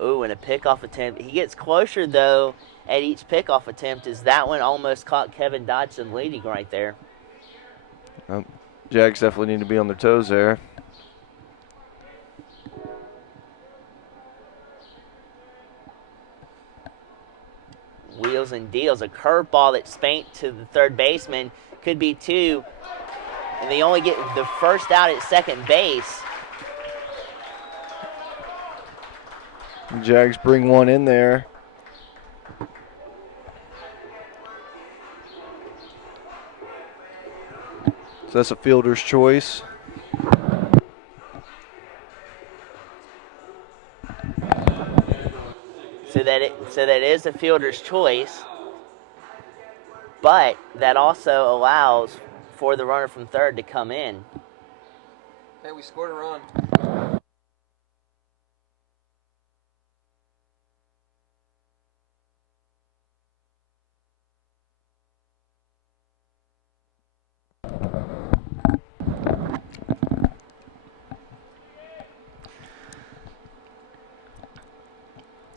Ooh, and a pickoff attempt. He gets closer, though, at each pickoff attempt, as that one almost caught Kevin Dodson leading right there. Jags definitely need to be on their toes there. Wheels and deals. A curveball that spanked to the third baseman. Could be two. And they only get the first out at second base. Jags bring one in there. So that's a fielder's choice. So that is a fielder's choice. But that also allows for the runner from third to come in. Hey, we scored a run.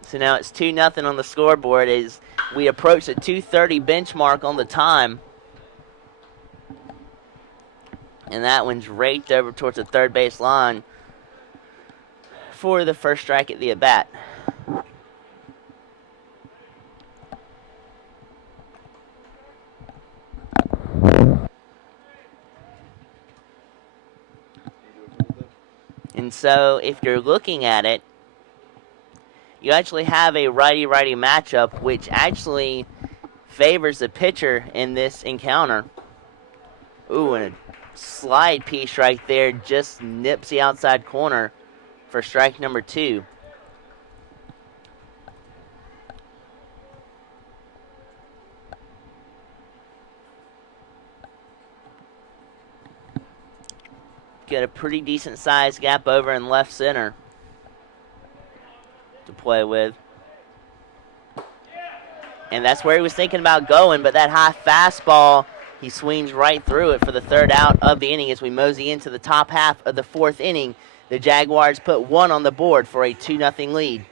So now it's 2-0 on the scoreboard as we approach the 2:30 benchmark on the time. And that one's raked over towards the third base line for the first strike at the at-bat. And so if you're looking at it, you actually have a righty-righty matchup, which actually favors the pitcher in this encounter. Ooh, and a slide piece right there just nips the outside corner for strike number 2. Got a pretty decent sized gap over in left center to play with. And that's where he was thinking about going, but that high fastball, he swings right through it for the third out of the inning as we mosey into the top half of the fourth inning. The Jaguars put 1 on the board for a 2-0 lead.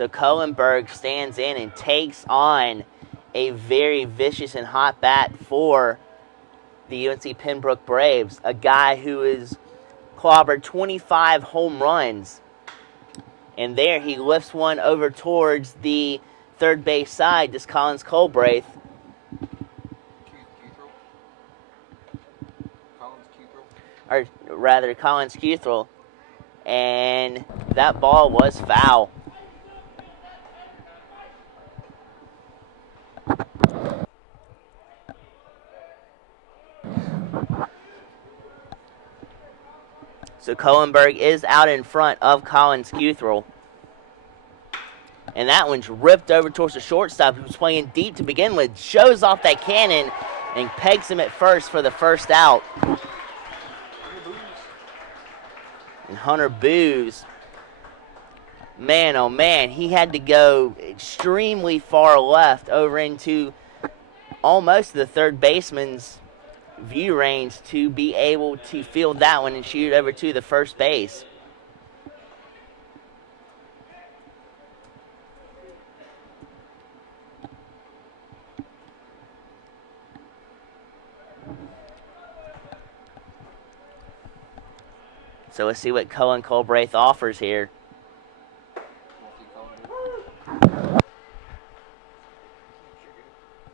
So Cullenberg stands in and takes on a very vicious and hot bat for the UNC Pembroke Braves, a guy who has clobbered 25 home runs. And there he lifts one over towards the third base side, this Collins Colbraith. Or rather, Collins Cuthrell. And that ball was foul. So Cullenberg is out in front of Collins Cuthrell. And that one's ripped over towards the shortstop, who's playing deep to begin with. Shows off that cannon and pegs him at first for the first out. And Hunter Booz, man, oh man, he had to go extremely far left over into almost the third baseman's view range to be able to field that one and shoot over to the first base. So let's see what Cullen Colbraith offers here.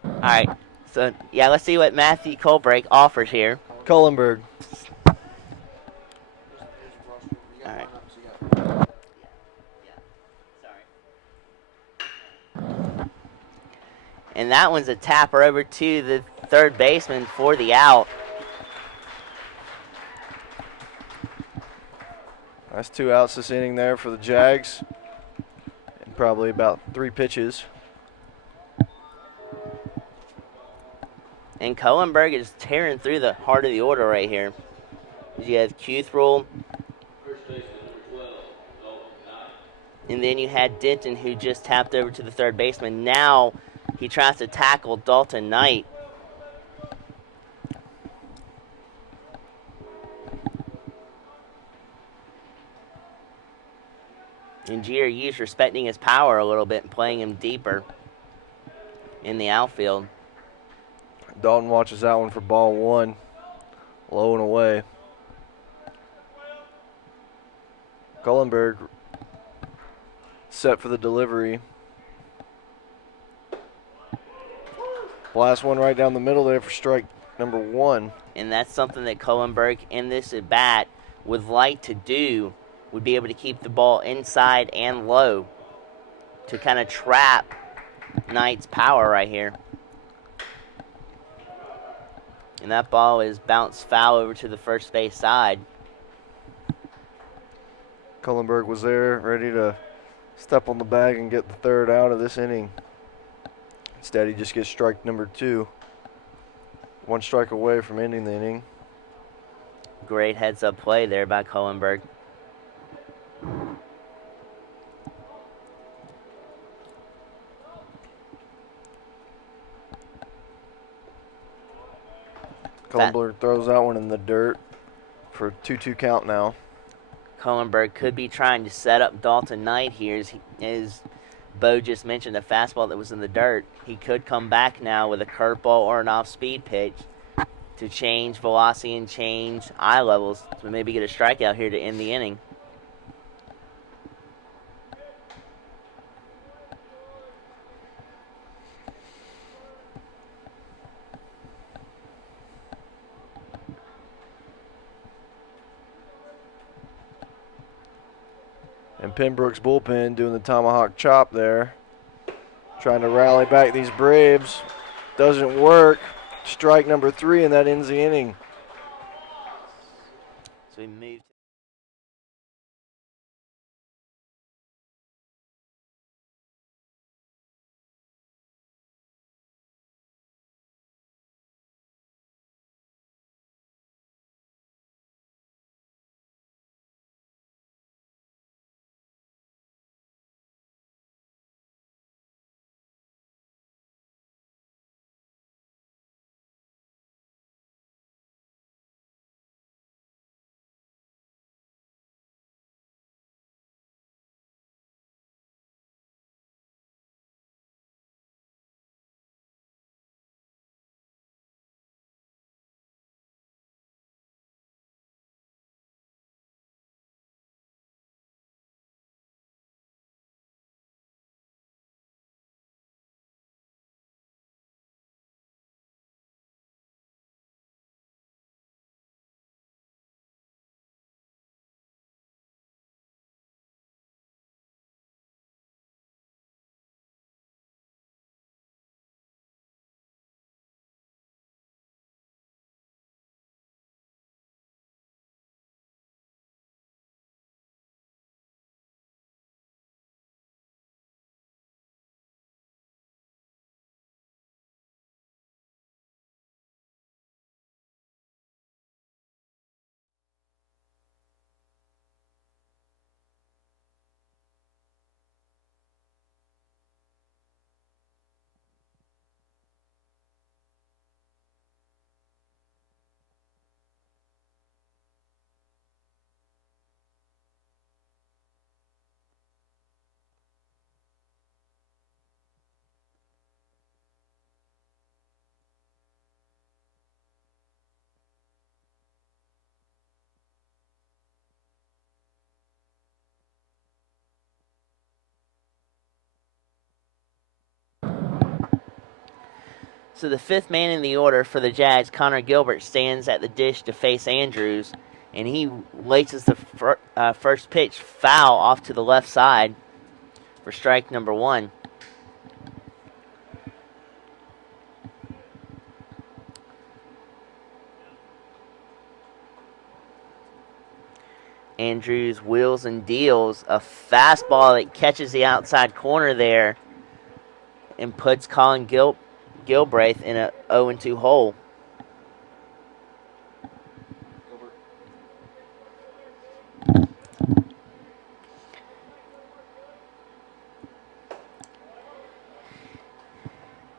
All right, so yeah, let's see what Matthew Colbraith offers here. Cullenberg. All right. And that one's a tapper over to the third baseman for the out. That's 2 outs this inning there for the Jags. And probably about 3 pitches. And Cullenberg is tearing through the heart of the order right here. You have Cuthrell. And then you had Denton, who just tapped over to the third baseman. Now he tries to tackle Dalton Knight. And GRU's respecting his power a little bit and playing him deeper in the outfield. Dalton watches that one for ball 1. Low and away. Cullenberg set for the delivery. Blast one right down the middle there for strike number 1. And that's something that Cullenberg in this at bat would like to do, would be able to keep the ball inside and low to kind of trap Knight's power right here. And that ball is bounced foul over to the first base side. Cullenberg was there, ready to step on the bag and get the third out of this inning. Instead, he just gets strike number 2. 1 strike away from ending the inning. Great heads-up play there by Cullenberg. Cullenberg throws that one in the dirt for a 2-2 count now. Cullenberg could be trying to set up Dalton Knight here. As Bo just mentioned, a fastball that was in the dirt. He could come back now with a curveball or an off-speed pitch to change velocity and change eye levels to maybe get a strikeout here to end the inning. And Pembroke's bullpen doing the tomahawk chop there. Trying to rally back these Braves. Doesn't work. Strike number 3, and that ends the inning. So we moved. So the fifth man in the order for the Jags, Connor Gilbert, stands at the dish to face Andrews, and he laces the first pitch foul off to the left side for strike number 1. Andrews wheels and deals a fastball that catches the outside corner there and puts Colin Gilbraith in a 0-2 hole.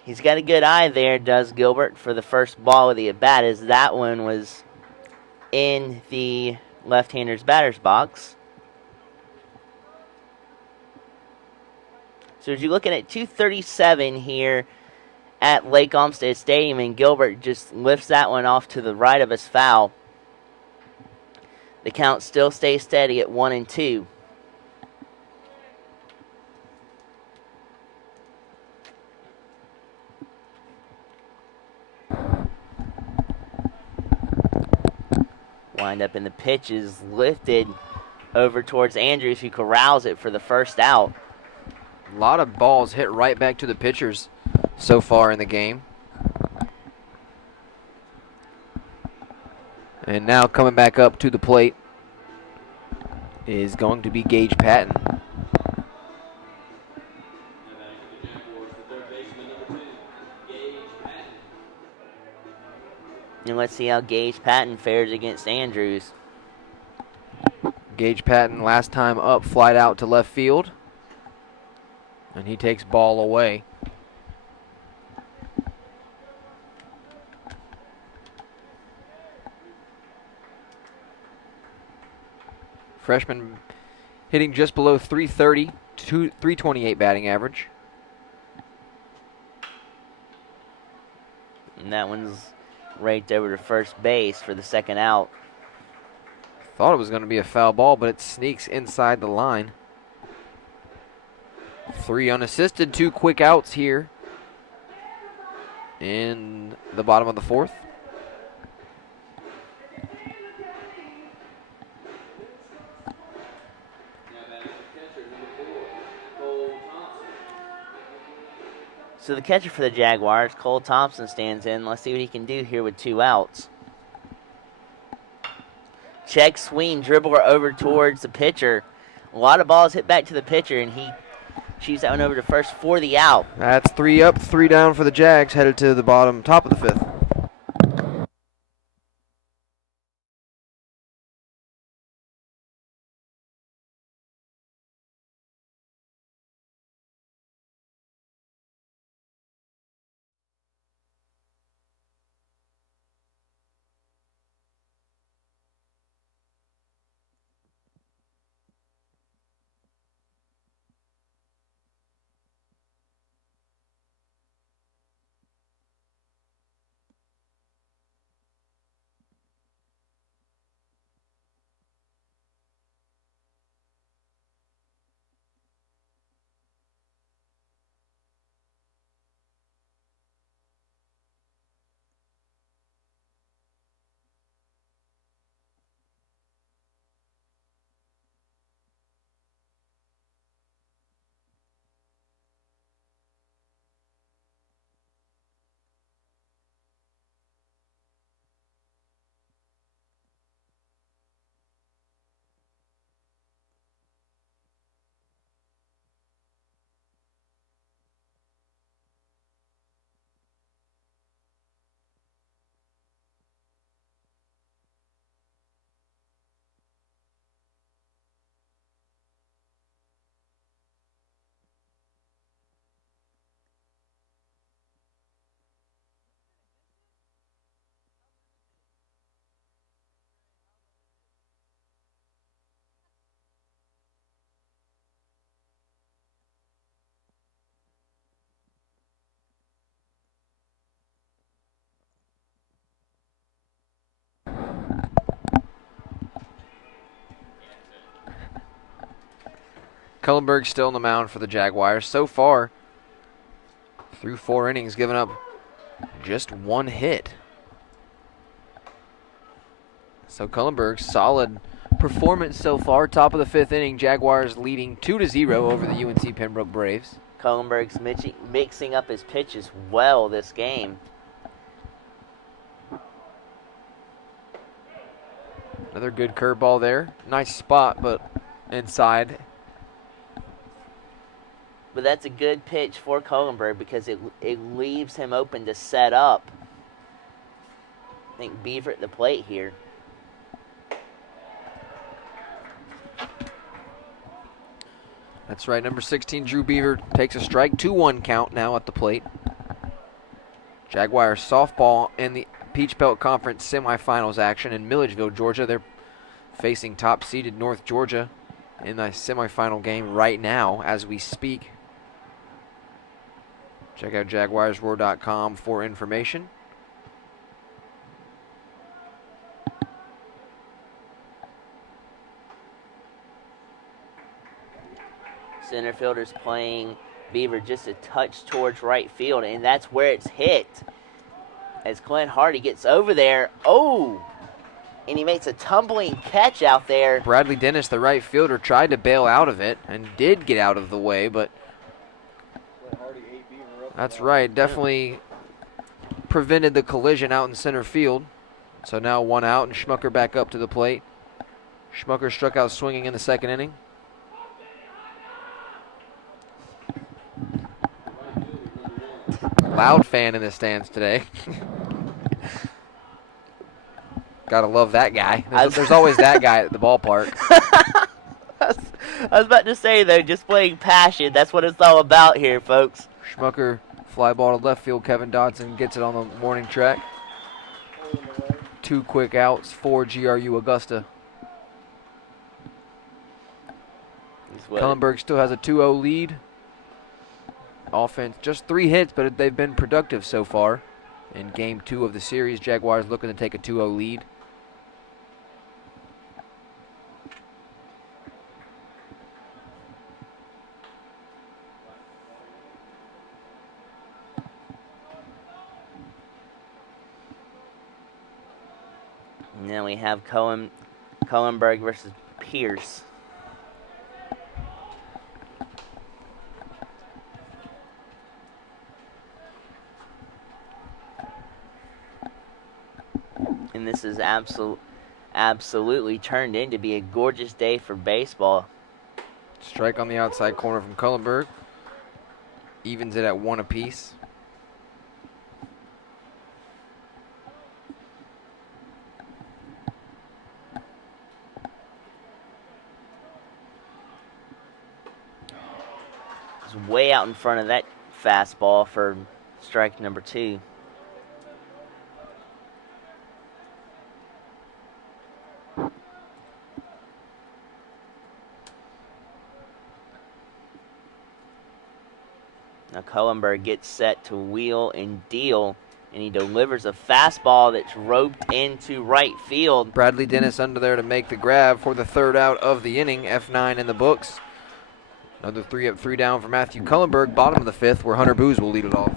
He's got a good eye there, does Gilbert, for the first ball of the at-bat, as that one was in the left-hander's batter's box. So as you're looking at 237 here at Lake Olmsted Stadium, and Gilbert just lifts that one off to the right of his foul. The count still stays steady at 1-2. Wind up, and the pitch is lifted over towards Andrews, who corrals it for the first out. A lot of balls hit right back to the pitchers so far in the game. And now coming back up to the plate is going to be Gage Patton. And let's see how Gage Patton fares against Andrews. Gage Patton last time up, flied out to left field. And he takes ball away. Freshman hitting just below 330 to 328 batting average. And that one's raked over to first base for the second out. Thought it was going to be a foul ball, but it sneaks inside the line. 3 unassisted, 2 quick outs here in the bottom of the 4th. So the catcher for the Jaguars, Cole Thompson, stands in. Let's see what he can do here with 2 outs. Check swing, dribbler over towards the pitcher. A lot of balls hit back to the pitcher, and he shoots that one over to first for the out. That's 3 up, 3 down for the Jags, headed to the top of the 5th. Cullenberg still on the mound for the Jaguars. So far, through 4 innings, giving up just one hit. So Cullenberg, solid performance so far. Top of the 5th inning, Jaguars leading 2-0 over the UNC Pembroke Braves. Cullenberg's mixing up his pitches well this game. Another good curveball there. Nice spot, but inside. But that's a good pitch for Cullenberg because it leaves him open to set up. I think Beaver at the plate here. That's right, number 16, Drew Beaver takes a strike. 2-1 count now at the plate. Jaguars softball in the Peach Belt Conference semifinals action in Milledgeville, Georgia. They're facing top-seeded North Georgia in the semifinal game right now as we speak. Check out jaguarsroar.com for information. Center fielder's playing Beaver just a touch towards right field, and that's where it's hit. As Clint Hardy gets over there, and he makes a tumbling catch out there. Bradley Dennis, the right fielder, tried to bail out of it and did get out of the way, but that's right, definitely prevented the collision out in center field. So now 1 out and Schmucker back up to the plate. Schmucker struck out swinging in the 2nd inning. Loud fan in the stands today. Gotta love that guy. There's always that guy at the ballpark. I was about to say, though, displaying passion. That's what it's all about here, folks. Schmucker, fly ball to left field. Kevin Dodson gets it on the warning track. 2 quick outs for GRU Augusta. Cullenberg still has a 2-0 lead. Offense, just 3 hits, but they've been productive so far. In game 2 of the series, Jaguars looking to take a 2-0 lead. And then we have Cullenberg versus Pierce. And this is absolutely turned in to be a gorgeous day for baseball. Strike on the outside corner from Cullenberg. Evens it at 1 apiece. It's way out in front of that fastball for strike number 2. Now Cullenberg gets set to wheel and deal, and he delivers a fastball that's roped into right field. Bradley Dennis under there to make the grab for the 3rd out of the inning. F9 in the books. Another 3 up, 3 down for Matthew Cullenberg. Bottom of the 5th, where Hunter Booz will lead it off.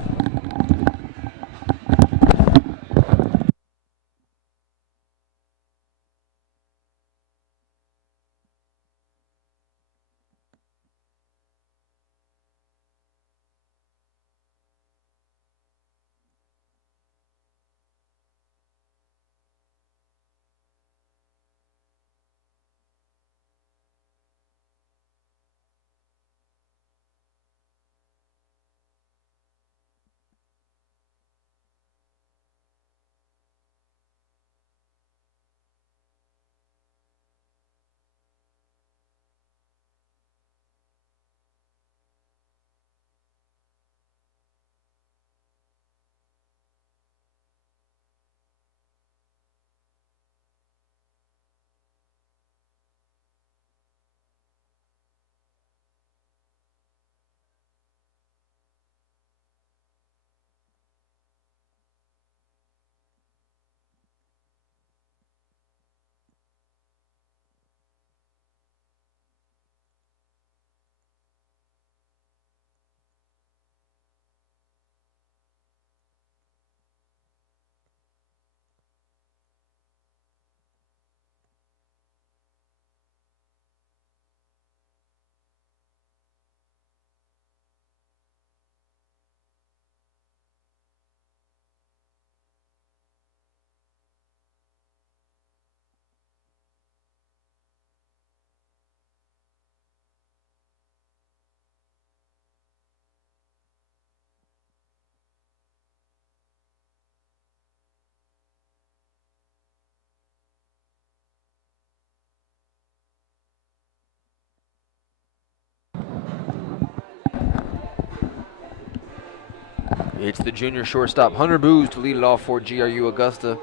It's the junior shortstop, Hunter Booz, to lead it off for GRU Augusta.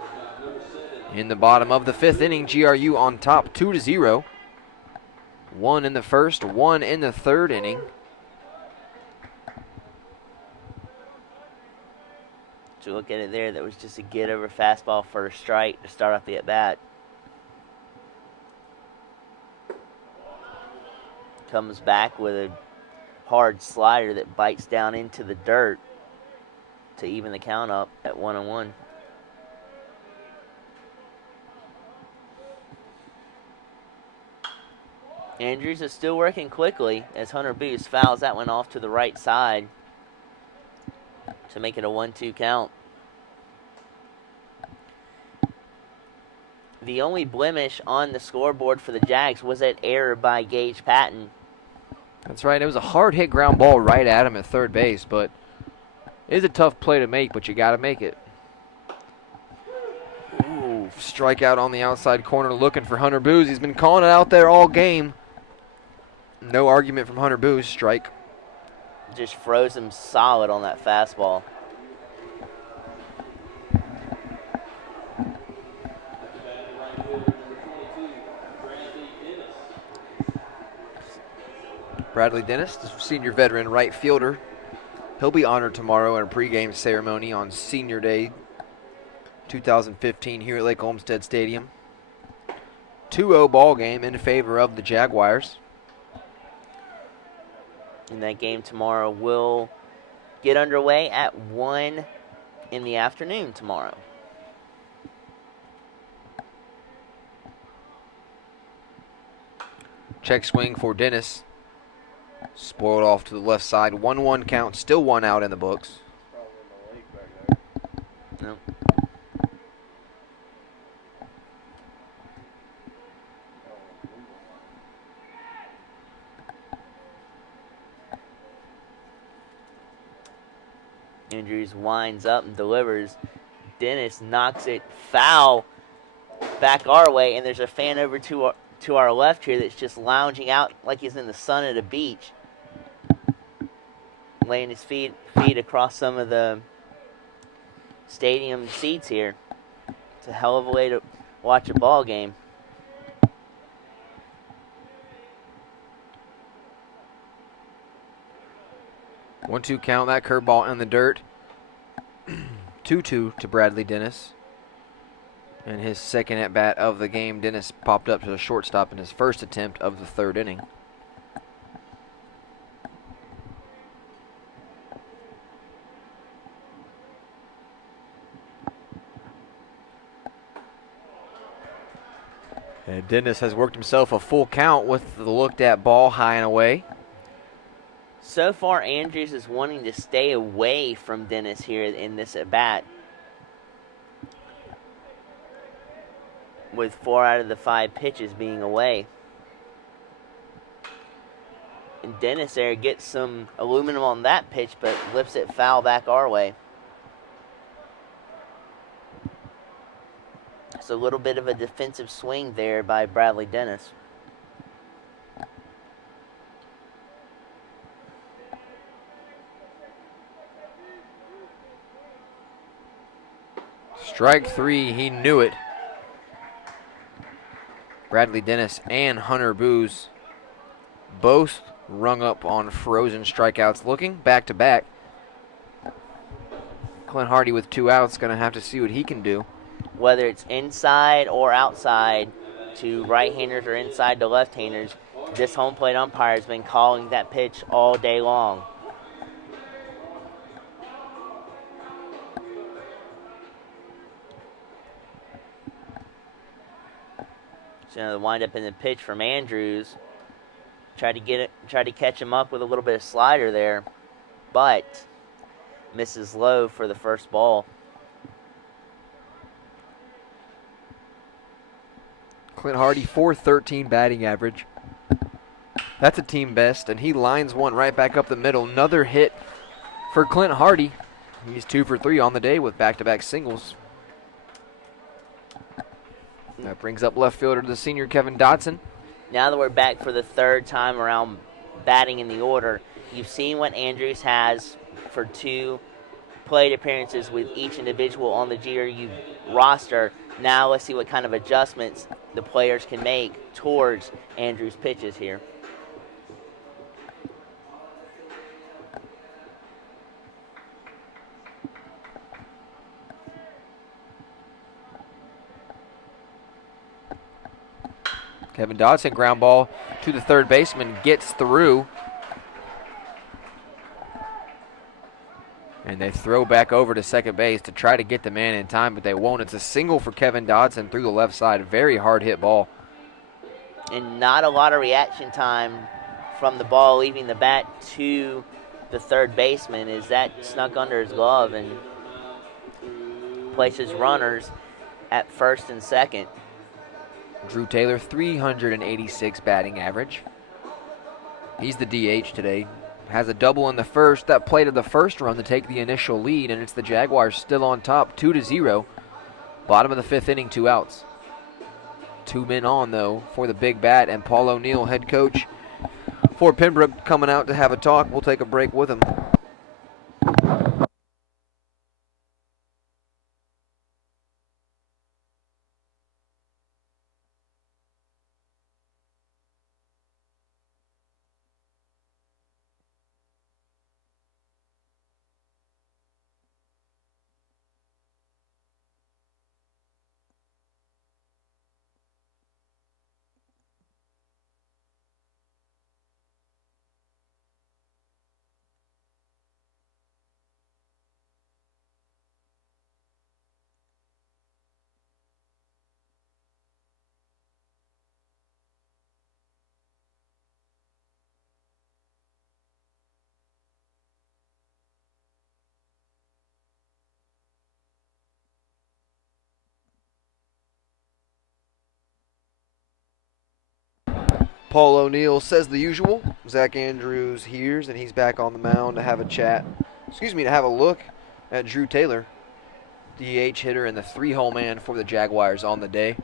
In the bottom of the 5th inning, GRU on top 2-0. 1 in the first, 1 in the 3rd inning. To look at it there, that was just a get over fastball for a strike to start off the at bat. Comes back with a hard slider that bites down into the dirt to even the count up at 1-1. Andrews is still working quickly as Hunter Booz fouls that one off to the right side to make it a 1-2 count. The only blemish on the scoreboard for the Jags was that error by Gage Patton. That's right. It was a hard hit ground ball right at him at third base, but it is a tough play to make, but you got to make it. Ooh, strikeout on the outside corner looking for Hunter Booz. He's been calling it out there all game. No argument from Hunter Booz. Strike. Just froze him solid on that fastball. Bradley Dennis, the senior veteran right fielder. He'll be honored tomorrow at a pregame ceremony on Senior Day 2015 here at Lake Olmsted Stadium. 2-0 ball game in favor of the Jaguars. And that game tomorrow will get underway at 1 in the afternoon tomorrow. Check swing for Dennis. Spoiled off to the left side. 1-1 count. Still 1 out in the books. Nope. Andrews winds up and delivers. Dennis knocks it foul back our way, and there's a fan over to our left here that's just lounging out like he's in the sun at a beach, laying his feet across some of the stadium seats here. It's a hell of a way to watch a ball game. One-two count, that curveball in the dirt. 2-2 to Bradley Dennis. And his second at-bat of the game, Dennis popped up to the shortstop in his first attempt of the 3rd inning. And Dennis has worked himself a full count with the looked-at ball high and away. So far, Andrews is wanting to stay away from Dennis here in this at-bat, with 4 out of the 5 pitches being away. And Dennis there gets some aluminum on that pitch, but lifts it foul back our way. It's a little bit of a defensive swing there by Bradley Dennis. Strike 3, he knew it. Bradley Dennis and Hunter Booz both rung up on frozen strikeouts. Looking back-to-back. Clint Hardy with 2 outs, going to have to see what he can do. Whether it's inside or outside to right-handers or inside to left-handers, this home plate umpire has been calling that pitch all day long. So the wind up in the pitch from Andrews. Tried to catch him up with a little bit of slider there, but misses low for the first ball. Clint Hardy, .413 batting average. That's a team best, and he lines one right back up the middle. Another hit for Clint Hardy. He's 2 for 3 on the day with back-to-back singles. That brings up left fielder the senior Kevin Dodson. Now that we're back for the 3rd time around batting in the order, you've seen what Andrews has for 2 plate appearances with each individual on the GRU roster. Now let's see what kind of adjustments the players can make towards Andrew's pitches here. Kevin Dodson, ground ball to the third baseman, gets through. And they throw back over to second base to try to get the man in time, but they won't. It's a single for Kevin Dodson through the left side. Very hard hit ball. And not a lot of reaction time from the ball leaving the bat to the third baseman, as that snuck under his glove and places runners at first and second. Drew Taylor, 386 batting average. He's the DH today. Has a double in the first. That plated the first run to take the initial lead, and it's the Jaguars still on top, 2-0. Bottom of the fifth inning, 2 outs. 2 men on, though, for the big bat, and Paul O'Neill, head coach for Pembroke, coming out to have a talk. We'll take a break with him. Paul O'Neill says the usual. Zach Andrews hears, and he's back on the mound to have a chat. To have a look at Drew Taylor, DH hitter and the 3-hole man for the Jaguars on the day.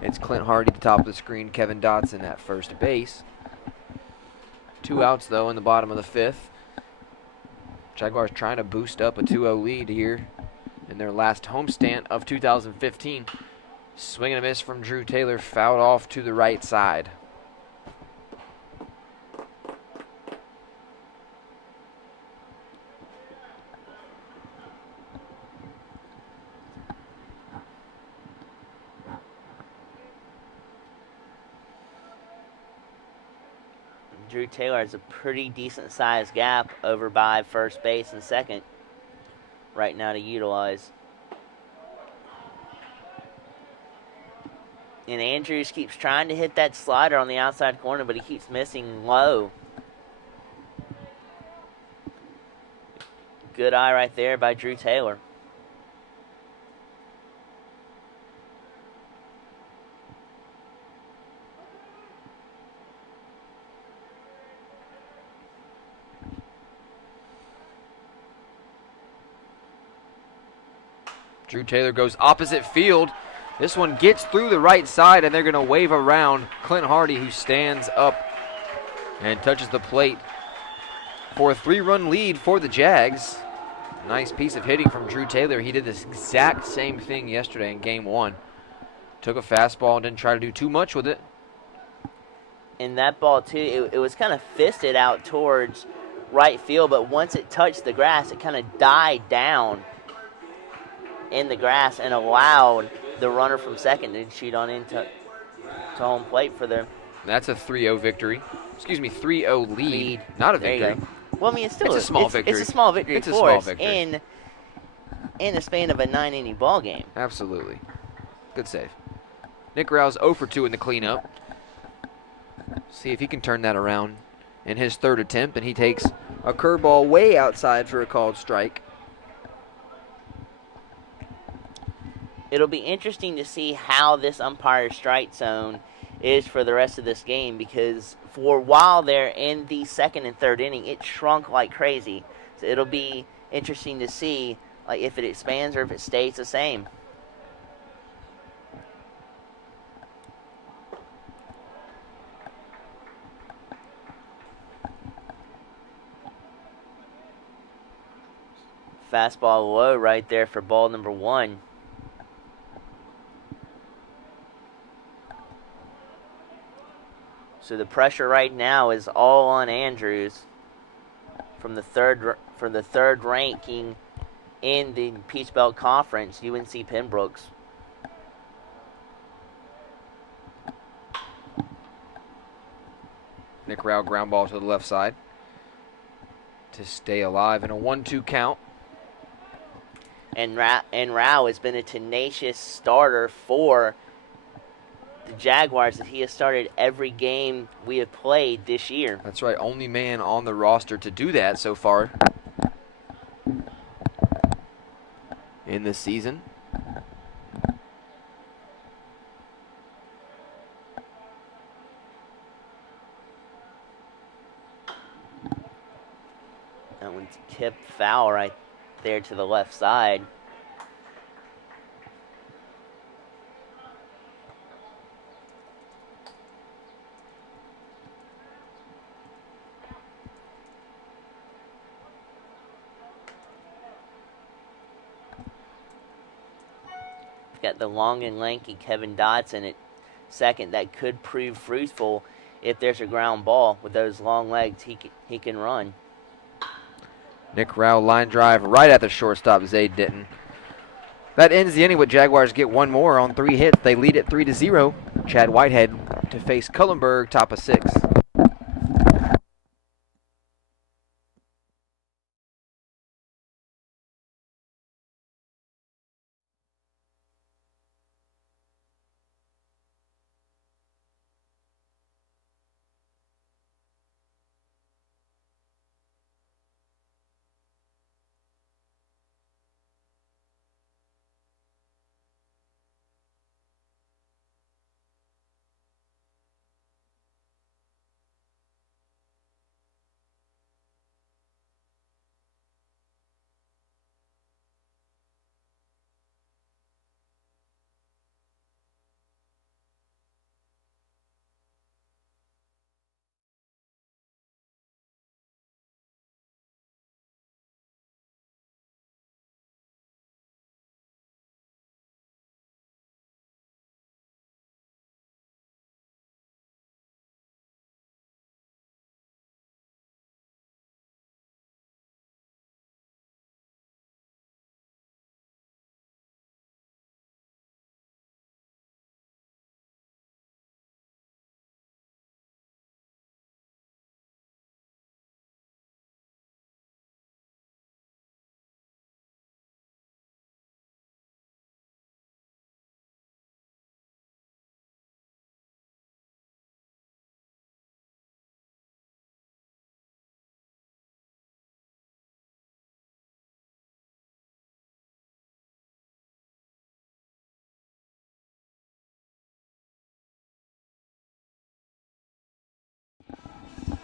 It's Clint Hardy at the top of the screen, Kevin Dodson at first base. 2 outs, though, in the bottom of the fifth. Jaguars trying to boost up a 2-0 lead here in their last homestand of 2015. Swing and a miss from Drew Taylor, fouled off to the right side. Drew Taylor has a pretty decent sized gap over by first base and second right now to utilize. And Andrews keeps trying to hit that slider on the outside corner, but he keeps missing low. Good eye right there by Drew Taylor. Drew Taylor goes opposite field. This one gets through the right side, and they're going to wave around Clint Hardy, who stands up and touches the plate for a 3-run lead for the Jags. Nice piece of hitting from Drew Taylor. He did this exact same thing yesterday in Game 1. Took a fastball and didn't try to do too much with it. And that ball, too, it was kind of fisted out towards right field, but once it touched the grass, it kind of died down in the grass and allowed the runner from second to shoot on into home plate for them. That's a 3-0 victory. 3-0 lead. Not a victory. Well, I mean, it's still a small victory. It's a small victory It's a for small us victory. in the span of a 9-inning ball game. Absolutely. Good save. Nick Rouse 0 for 2 in the cleanup. See if he can turn that around in his third attempt, and he takes a curveball way outside for a called strike. It'll be interesting to see how this umpire strike zone is for the rest of this game, because for a while there in the second and third inning, it shrunk like crazy. So it'll be interesting to see if it expands or if it stays the same. Fastball low right there for ball number 1. So the pressure right now is all on Andrews from the third ranking in the Peach Belt Conference, UNC Pembroke's. Nick Rao ground ball to the left side to stay alive in a 1-2 count. And Rao has been a tenacious starter for the Jaguars, that he has started every game we have played this year. That's right, only man on the roster to do that so far in this season. That one's tipped foul right there to the left side. Got the long and lanky Kevin Dodson at second. That could prove fruitful if there's a ground ball. With those long legs, he can run. Nick Rao line drive right at the shortstop, Zayd Ditton. That ends the inning with Jaguars get one more on 3 hits. They lead it 3-0. Chad Whitehead to face Cullenberg, top of 6.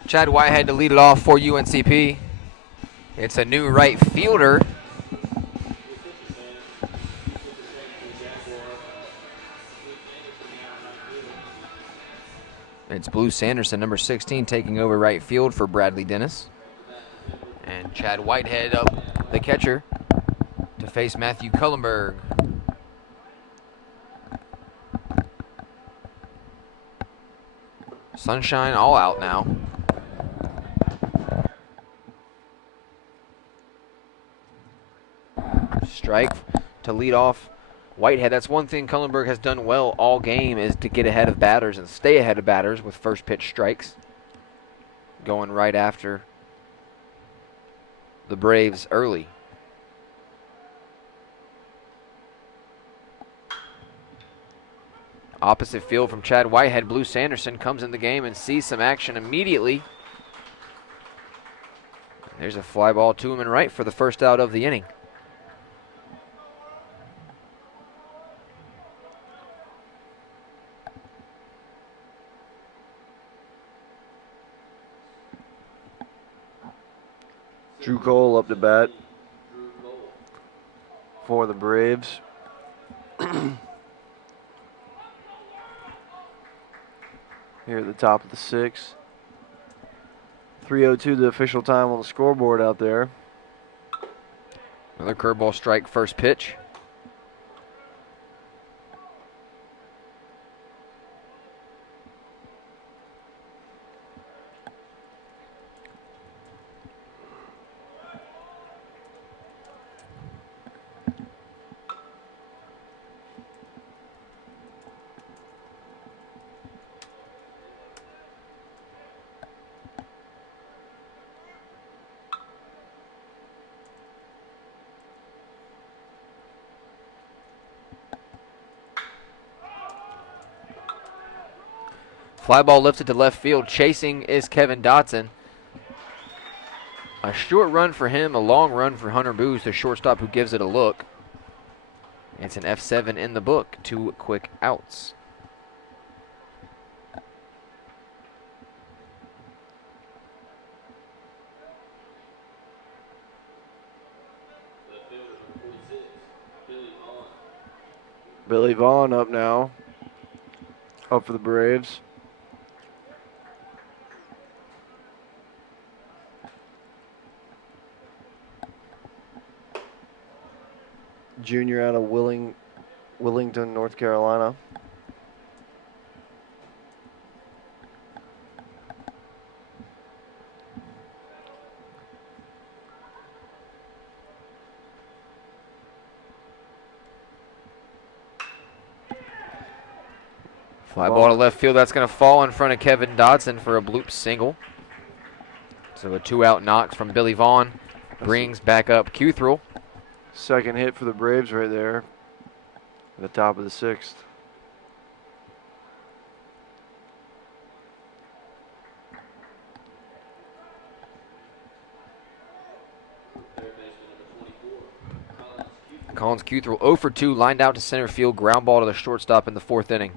Chad Whitehead to lead it off for UNCP. It's a new right fielder. It's Blue Sanderson, number 16, taking over right field for Bradley Dennis. And Chad Whitehead up, the catcher, to face Matthew Cullenberg. Sunshine all out now. Strike to lead off Whitehead. That's one thing Cullenberg has done well all game, is to get ahead of batters and stay ahead of batters with first pitch strikes. Going right after the Braves early. Opposite field from Chad Whitehead, Blue Sanderson comes in the game and sees some action immediately. There's a fly ball to him in right for the first out of the inning. Drew Cole up to bat for the Braves. Here at the top of the 6th. 3:02 the official time on the scoreboard out there. Another curveball strike, first pitch. Fly ball lifted to left field. Chasing is Kevin Dotson. A short run for him, a long run for Hunter Booz, the shortstop who gives it a look. It's an F7 in the book, 2 quick outs. Billy Vaughn up now. Up for the Braves. Junior out of Willington, North Carolina. Fly ball to left field. That's going to fall in front of Kevin Dodson for a bloop single. So a 2-out knock from Billy Vaughn brings back up Cuthrell. Second hit for the Braves right there. At the top of the 6th. Collins Cuthrell 0 for 2, lined out to center field, ground ball to the shortstop in the 4th inning.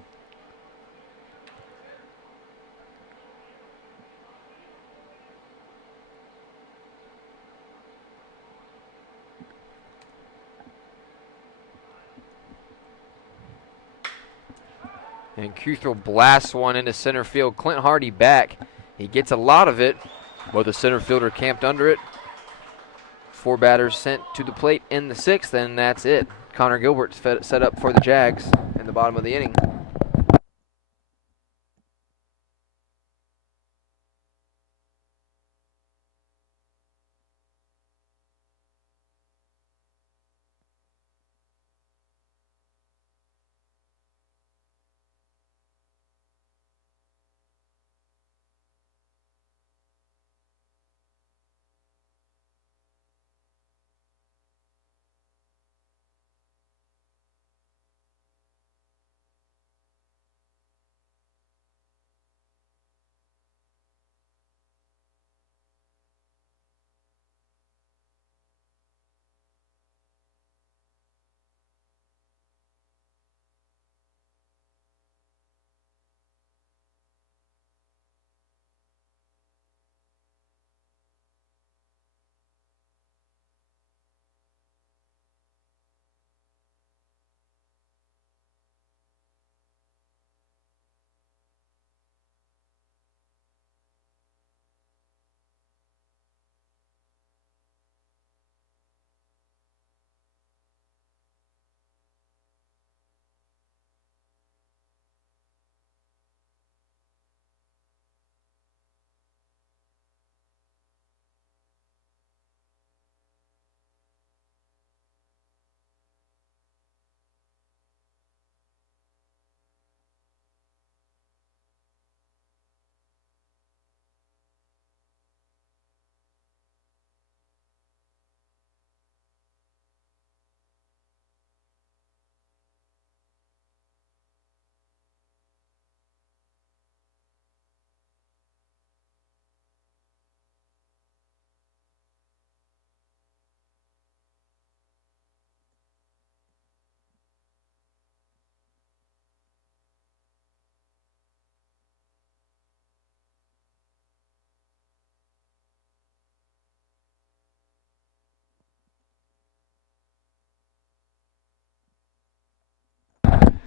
And Cuthrell blasts one into center field. Clint Hardy back. He gets a lot of it, but the center fielder camped under it. 4 batters sent to the plate in the 6th, and that's it. Connor Gilbert set up for the Jags in the bottom of the inning.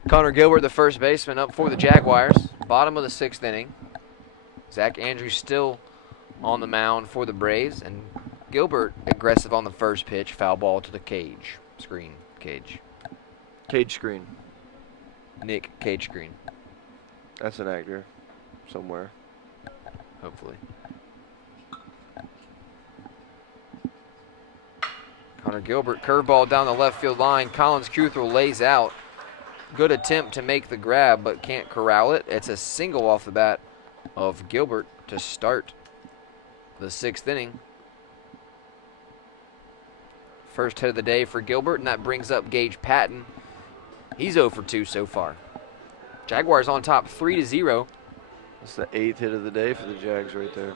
Connor Gilbert, the first baseman, up for the Jaguars. Bottom of the 6th inning. Zach Andrews still on the mound for the Braves, and Gilbert aggressive on the first pitch. Foul ball to the cage. Screen. Cage. Cage screen. Nick Cage screen. That's an actor somewhere. Hopefully. Connor Gilbert, curveball down the left field line. Collins Cuthrell lays out. Good attempt to make the grab, but can't corral it. It's a single off the bat of Gilbert to start the 6th inning. First hit of the day for Gilbert, and that brings up Gage Patton. He's 0 for 2 so far. Jaguars on top 3-0. That's the 8th hit of the day for the Jags right there.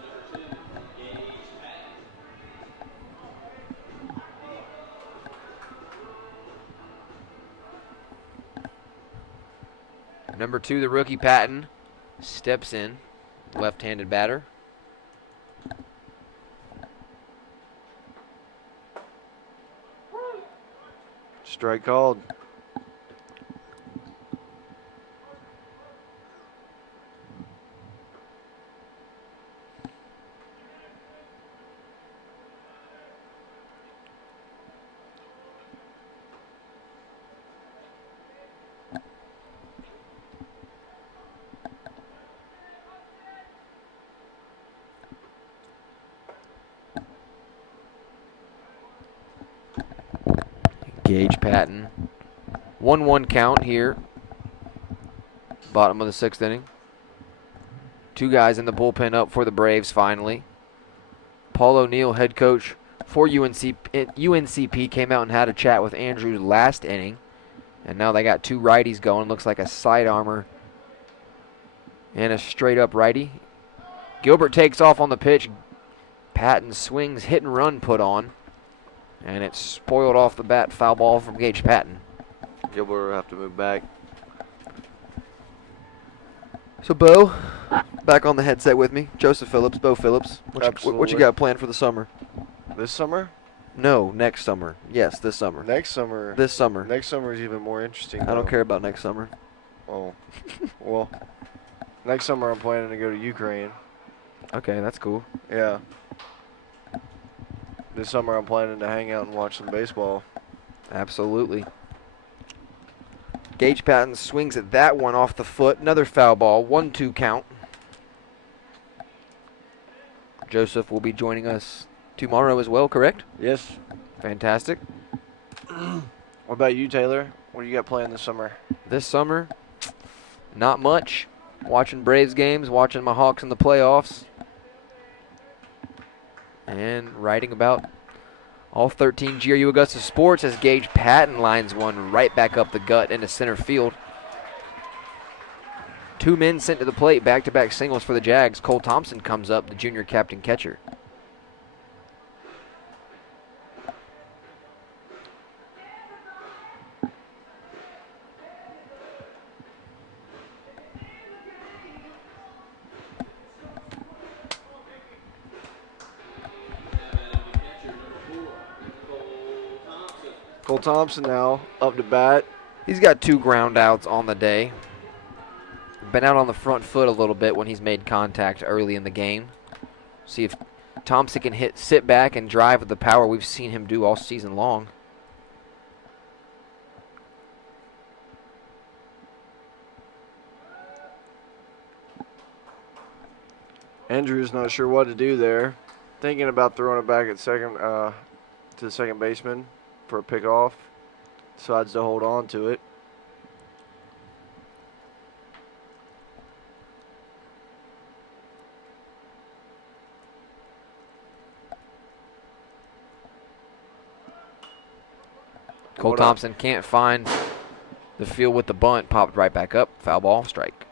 Number 2, the rookie Patton, steps in, left-handed batter. Strike called. Gage Patton. 1-1 count here. Bottom of the 6th inning. 2 guys in the bullpen up for the Braves finally. Paul O'Neill, head coach for UNCP, came out and had a chat with Andrews last inning. And now they got 2 righties going. Looks like a side armor and a straight up righty. Gilbert takes off on the pitch. Patton swings, hit and run put on. And it's spoiled off the bat. Foul ball from Gage Patton. Gilbert will have to move back. So, Bo, back on the headset with me. Joseph Phillips, Bo Phillips. What you Absolutely. got planned for the summer? This summer? No, next summer. Yes, this summer. Next summer. This summer. Next summer is even more interesting. I don't care about next summer. Oh. Well, next summer I'm planning to go to Ukraine. Okay, that's cool. Yeah. This summer I'm planning to hang out and watch some baseball. Absolutely. Gage Patton swings at that one off the foot. Another foul ball. 1-2 count. Joseph will be joining us tomorrow as well, correct? Yes. Fantastic. What about you, Taylor? What do you got planned this summer? This summer, not much. Watching Braves games, watching my Hawks in the playoffs, and writing about all 13 GRU Augusta sports as Gage Patton lines one right back up the gut into center field. 2 men sent to the plate, back-to-back singles for the Jags. Cole Thompson comes up, the junior captain catcher. Cole Thompson now up to bat. He's got 2 ground outs on the day. Been out on the front foot a little bit when he's made contact early in the game. See if Thompson can sit back and drive with the power we've seen him do all season long. Andrew's not sure what to do there. Thinking about throwing it back at second to the second baseman for a pickoff. Decides to hold on to it. Cole Thompson can't find the field with the bunt. Popped right back up. Foul ball, strike.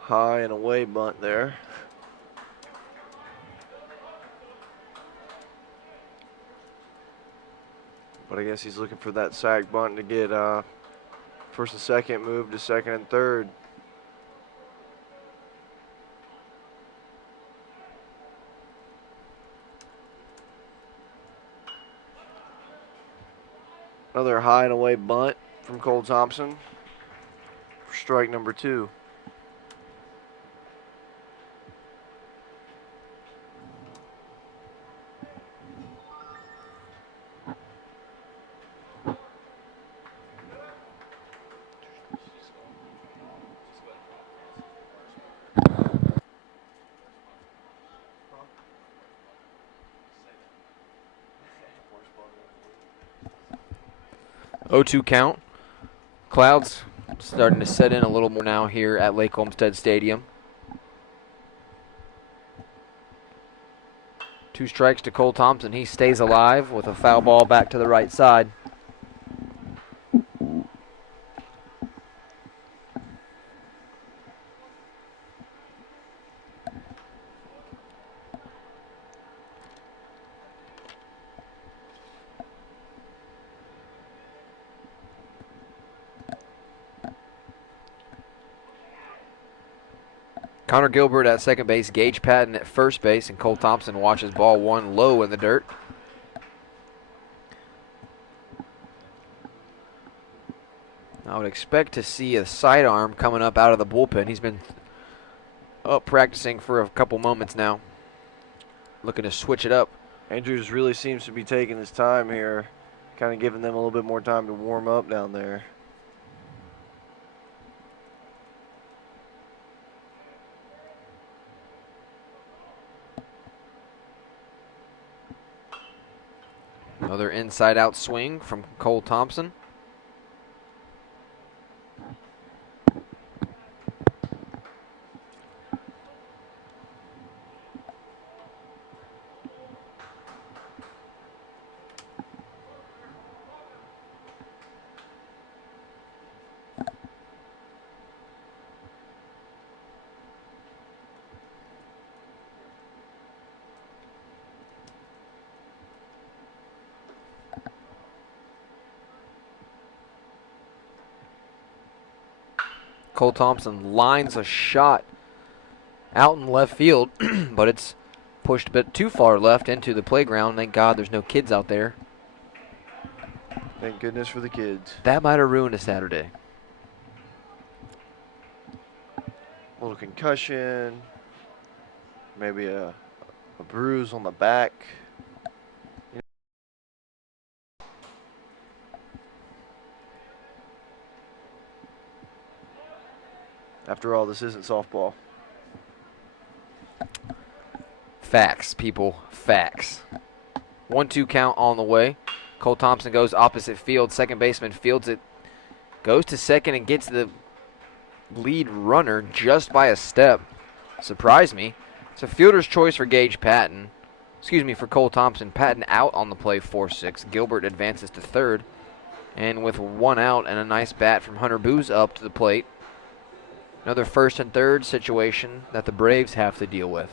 High and away bunt there. But I guess he's looking for that sack bunt to get first and second, move to second and third. Another high and away bunt from Cole Thompson for strike number 2. 0-2 count. Clouds starting to set in a little more now here at Lake Olmsted Stadium. 2 strikes to Cole Thompson. He stays alive with a foul ball back to the right side. Connor Gilbert at second base, Gage Patton at first base, and Cole Thompson watches ball 1 low in the dirt. I would expect to see a sidearm coming up out of the bullpen. He's been up practicing for a couple moments now, looking to switch it up. Andrews really seems to be taking his time here, kind of giving them a little bit more time to warm up down there. Another inside-out swing from Cole Thompson. Cole Thompson lines a shot out in left field, but it's pushed a bit too far left into the playground. Thank God there's no kids out there. Thank goodness for the kids. That might have ruined a Saturday. A little concussion, maybe a bruise on the back. After all, this isn't softball. Facts, people. Facts. 1-2 count on the way. Cole Thompson goes opposite field. Second baseman fields it. Goes to second and gets the lead runner just by a step. Surprised me. It's a fielder's choice for Gage Patton. Excuse me, for Cole Thompson. Patton out on the play, 4-6. Gilbert advances to third. And with 1 out and a nice bat from Hunter Booz up to the plate, another first and third situation that the Braves have to deal with.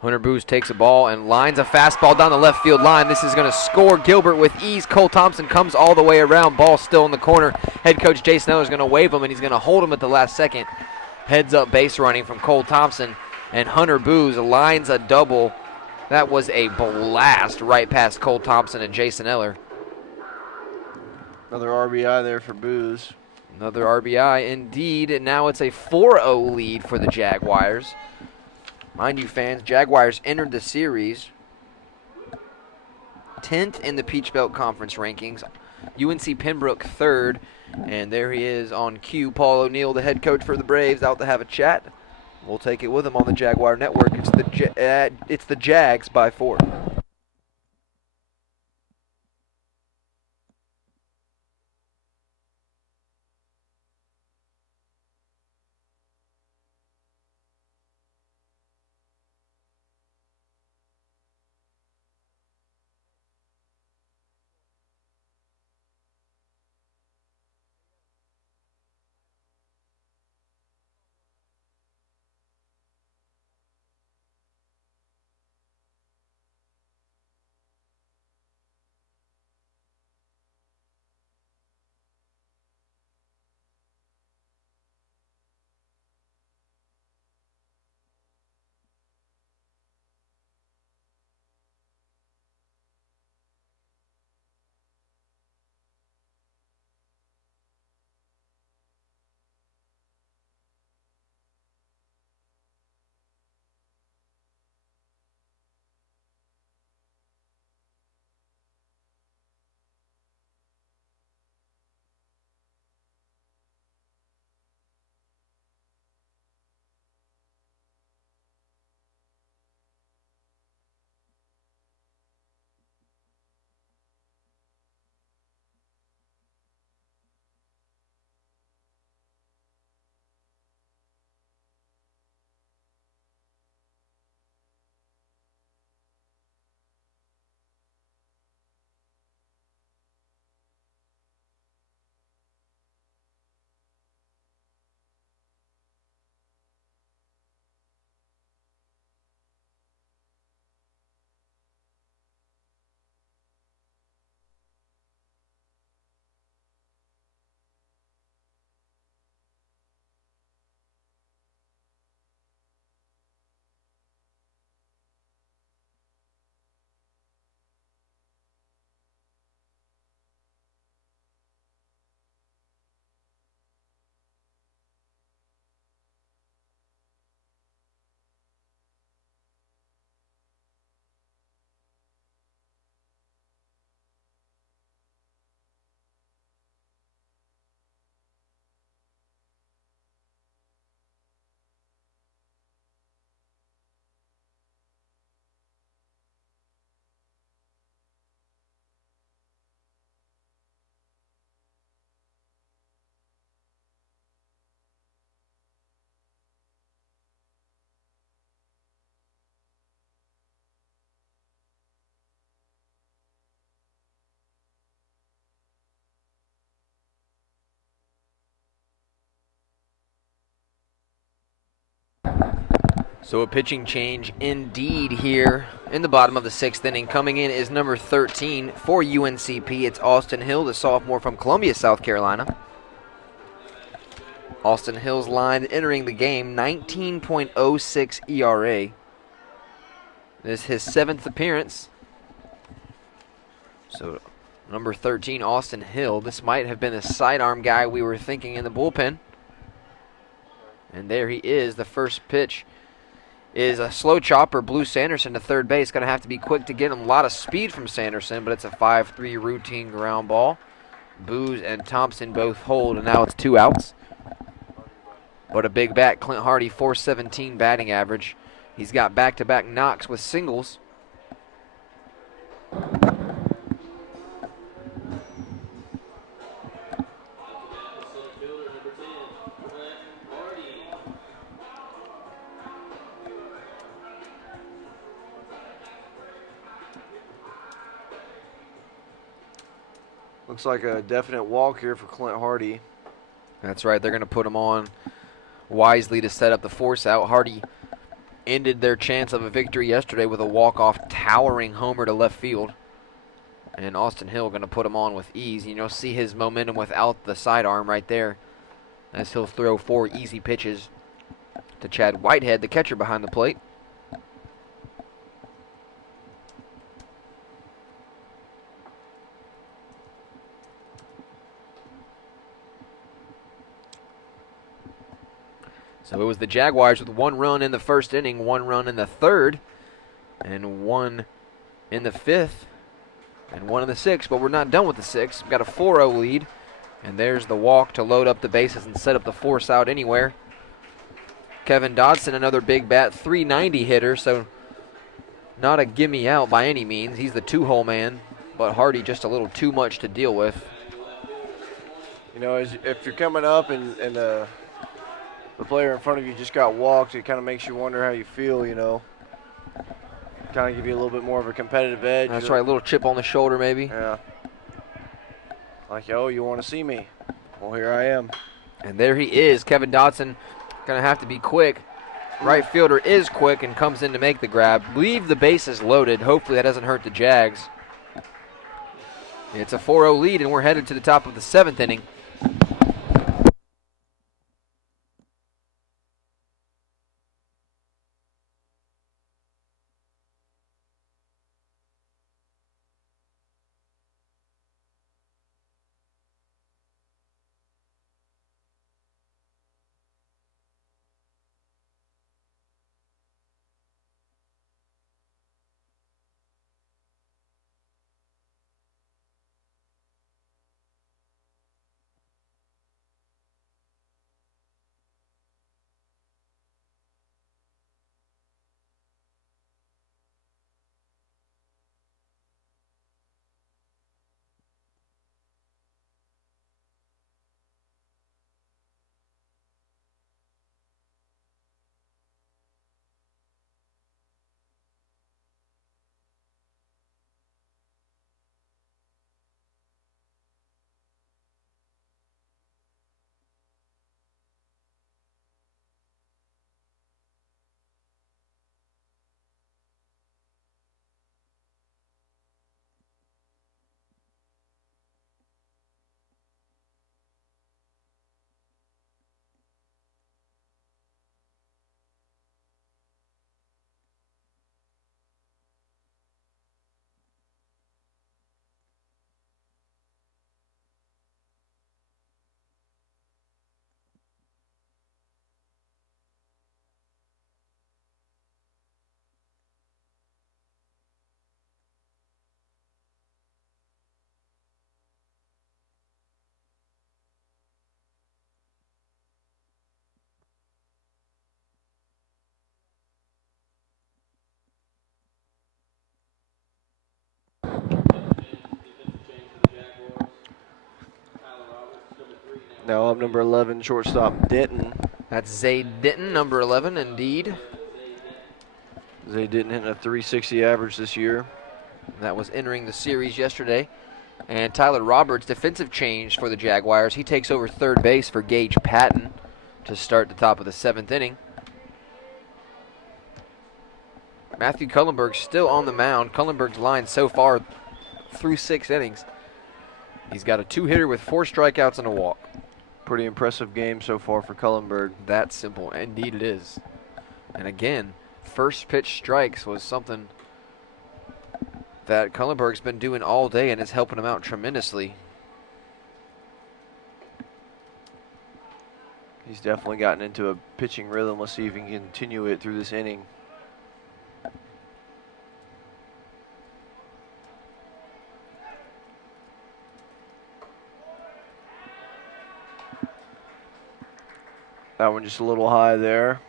Hunter Booz takes a ball and lines a fastball down the left field line. This is going to score Gilbert with ease. Cole Thompson comes all the way around. Ball still in the corner. Head coach Jason Eller is going to wave him, and he's going to hold him at the last second. Heads up base running from Cole Thompson, and Hunter Booz lines a double. That was a blast right past Cole Thompson and Jason Eller. Another RBI there for Booz. Another RBI indeed, and now it's a 4-0 lead for the Jaguars. Mind you, fans, Jaguars entered the series 10th in the Peach Belt Conference rankings. UNC Pembroke 3rd, and there he is on cue. Paul O'Neill, the head coach for the Braves, out to have a chat. We'll take it with him on the Jaguar Network. It's the Jags by 4. So a pitching change indeed here in the bottom of the 6th inning. Coming in is number 13 for UNCP. It's Austin Hill, the sophomore from Columbia, South Carolina. Austin Hill's line entering the game, 19.06 ERA. This is his 7th appearance. So number 13, Austin Hill. This might have been the sidearm guy we were thinking in the bullpen. And there he is. The first pitch is a slow chopper. Blue Sanderson to third base. Going to have to be quick to get him. A lot of speed from Sanderson, but it's a 5-3 routine ground ball. Booz and Thompson both hold, and now it's 2 outs. But a big bat, Clint Hardy, 417 batting average. He's got back-to-back knocks with singles. Looks like a definite walk here for Clint Hardy. That's right. They're going to put him on wisely to set up the force out. Hardy ended their chance of a victory yesterday with a walk-off towering homer to left field. And Austin Hill going to put him on with ease. You know, see his momentum without the sidearm right there as he'll throw 4 easy pitches to Chad Whitehead, the catcher behind the plate. So it was the Jaguars with 1 run in the first inning, 1 run in the third, and 1 in the 5th, and 1 in the 6th. But we're not done with the 6th. We've got a 4-0 lead, and there's the walk to load up the bases and set up the force out anywhere. Kevin Dodson, another big bat, 390 hitter, so not a gimme out by any means. He's the 2-hole man, but Hardy just a little too much to deal with. You know, if you're coming up and the player in front of you just got walked, it kind of makes you wonder how you feel, you know. Kind of give you a little bit more of a competitive edge. That's right, a little chip on the shoulder maybe. Yeah. Like, oh, you want to see me? Well, here I am. And there he is. Kevin Dodson going to have to be quick. Right fielder is quick and comes in to make the grab. Leave the bases loaded. Hopefully that doesn't hurt the Jags. It's a 4-0 lead, and we're headed to the top of the 7th inning. Now up number 11, shortstop Denton. That's Zay Denton, number 11, indeed. Zay Denton hitting a 360 average this year. That was entering the series yesterday. And Tyler Roberts, defensive change for the Jaguars. He takes over third base for Gage Patton to start the top of the 7th inning. Matthew Cullenberg still on the mound. Cullenberg's line so far through 6 innings. He's got a 2-hitter with 4 strikeouts and a walk. Pretty impressive game so far for Cullenberg. That simple. Indeed it is. And again, first pitch strikes was something that Cullenberg's been doing all day and is helping him out tremendously. He's definitely gotten into a pitching rhythm. Let's see if he can continue it through this inning. That one just a little high there.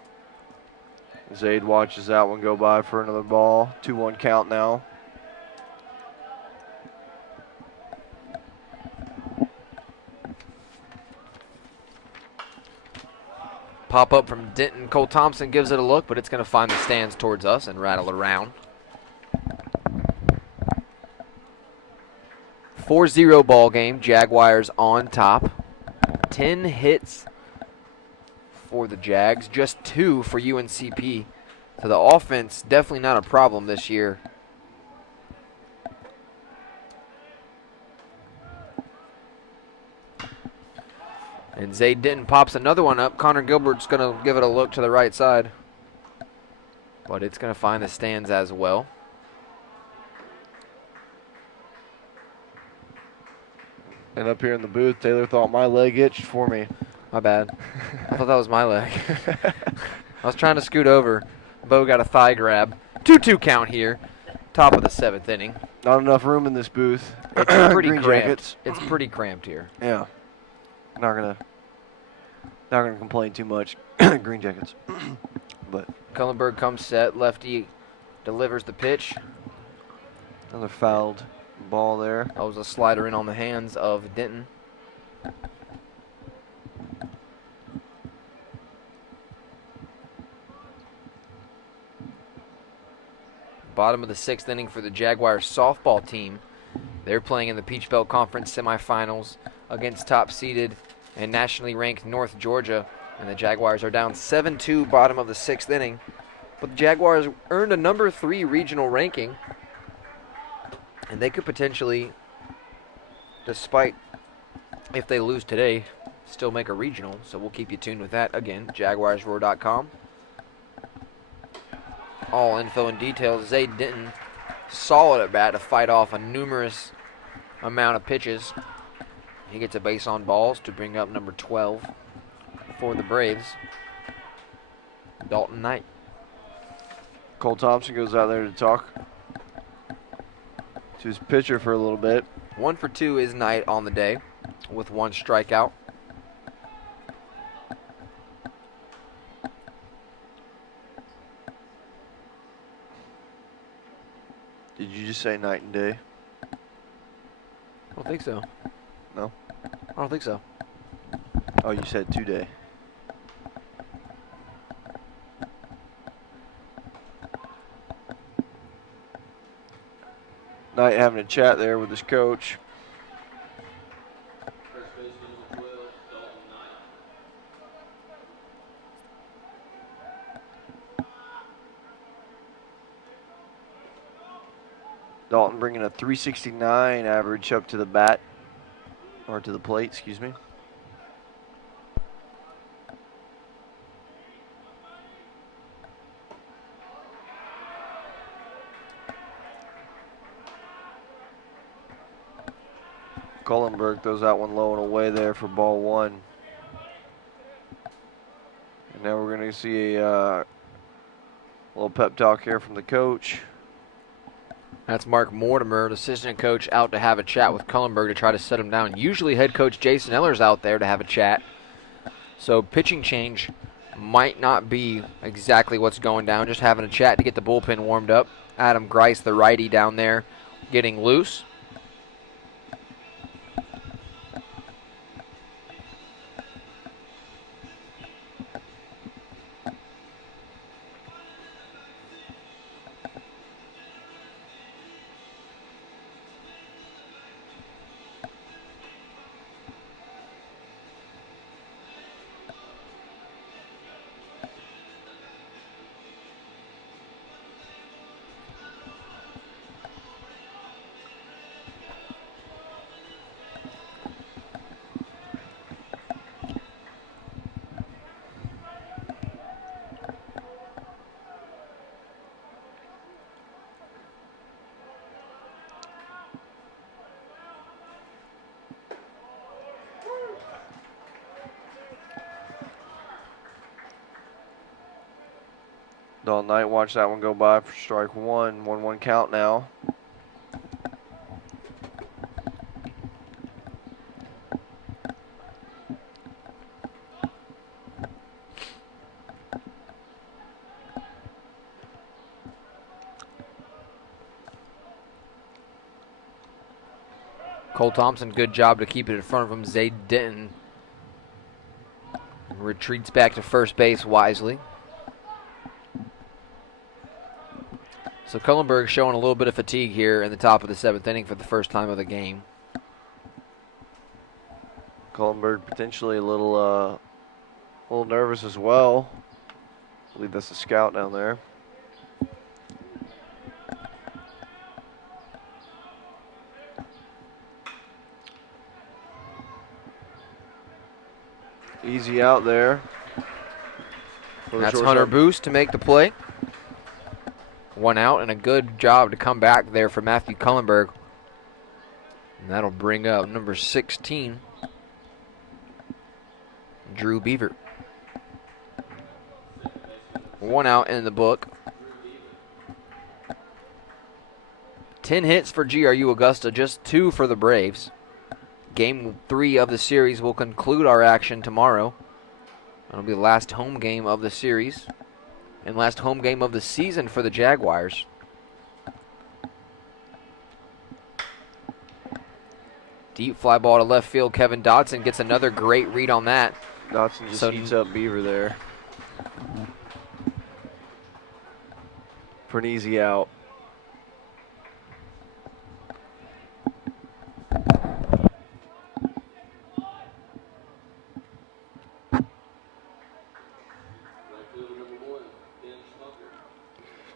Zaid watches that one go by for another ball. 2-1 count now. Pop up from Denton. Cole Thompson gives it a look, but it's going to find the stands towards us and rattle around. 4-0 ball game. Jaguars on top. 10 hits for the Jags, just 2 for UNCP. So the offense definitely not a problem this year. And Zaid Denton pops another one up. Connor Gilbert's going to give it a look to the right side. But it's going to find the stands as well. And up here in the booth, Taylor thought my leg itched for me. My bad. I thought that was my leg. I was trying to scoot over. Bo got a thigh grab. 2-2 count here. Top of the 7th inning. Not enough room in this booth. It's pretty Green cramped. Jackets. It's pretty cramped here. Yeah. Not gonna complain too much. Green Jackets. But Cullenberg comes set. Lefty delivers the pitch. another fouled ball there. That was a slider in on the hands of Denton. Bottom of the 6th inning for the Jaguars softball team. They're playing in the Peach Belt Conference semifinals against top-seeded and nationally ranked North Georgia. And the Jaguars are down 7-2 bottom of the 6th inning. But the Jaguars earned a number 3 regional ranking. And they could potentially, despite if they lose today, still make a regional. So we'll keep you tuned with that. Again, jaguarsroar.com. All info and details. Zaid Denton, solid at bat to fight off a numerous amount of pitches. He gets a base on balls to bring up number 12 for the Braves, Dalton Knight. Cole Thompson goes out there to talk to his pitcher for a little bit. 1 for 2 is Knight on the day with 1 strikeout. Did you just say night and day? I don't think so. No? I don't think so. Oh, you said today. Knight having a chat there with his coach. Dalton bringing a 369 average up to the bat, or to the plate, excuse me. Cullenberg throws that one low and away there for ball 1. And now we're going to see a little pep talk here from the coach. That's Mark Mortimer, the assistant coach, out to have a chat with Cullenberg to try to set him down. Usually head coach Jason Eller's out there to have a chat. So pitching change might not be exactly what's going down, just having a chat to get the bullpen warmed up. Adam Grice, the righty, down there getting loose. Dalton Knight watched that one go by for strike one. 1-1 count now. Cole Thompson, good job to keep it in front of him. Zay Denton retreats back to first base wisely. So Cullenberg showing a little bit of fatigue here in the top of the 7th inning for the first time of the game. Cullenberg potentially a little nervous as well. I believe that's a scout down there. Easy out there. That's Hunter Boost to make the play. 1 out, and a good job to come back there for Matthew Cullenberg. And that'll bring up number 16, Drew Beaver. 1 out in the book. 10 hits for GRU Augusta, just 2 for the Braves. Game 3 of the series will conclude our action tomorrow. That'll be the last home game of the series and last home game of the season for the Jaguars. Deep fly ball to left field. Kevin Dodson gets another great read on that. Dodson just eats up Beaver there. For an easy out.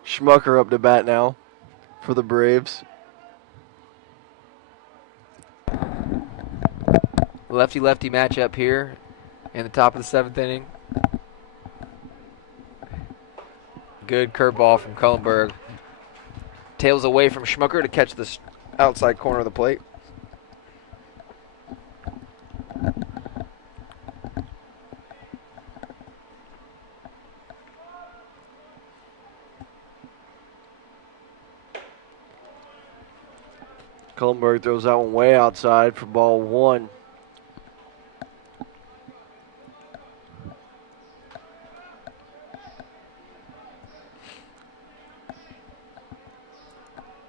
Schmucker up to bat now for the Braves. Lefty-lefty matchup here in the top of the 7th inning. Good curveball from Cullenberg. Tails away from Schmucker to catch the outside corner of the plate. Cullenberg throws that one way outside for ball 1.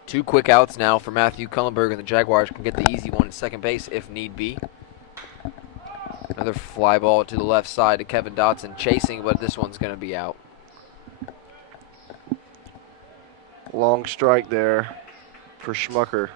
Two quick outs now for Matthew Cullenberg, and the Jaguars can get the easy one at second base if need be. Another fly ball to the left side to Kevin Dodson chasing, but this one's going to be out. Long strike there for Schmucker.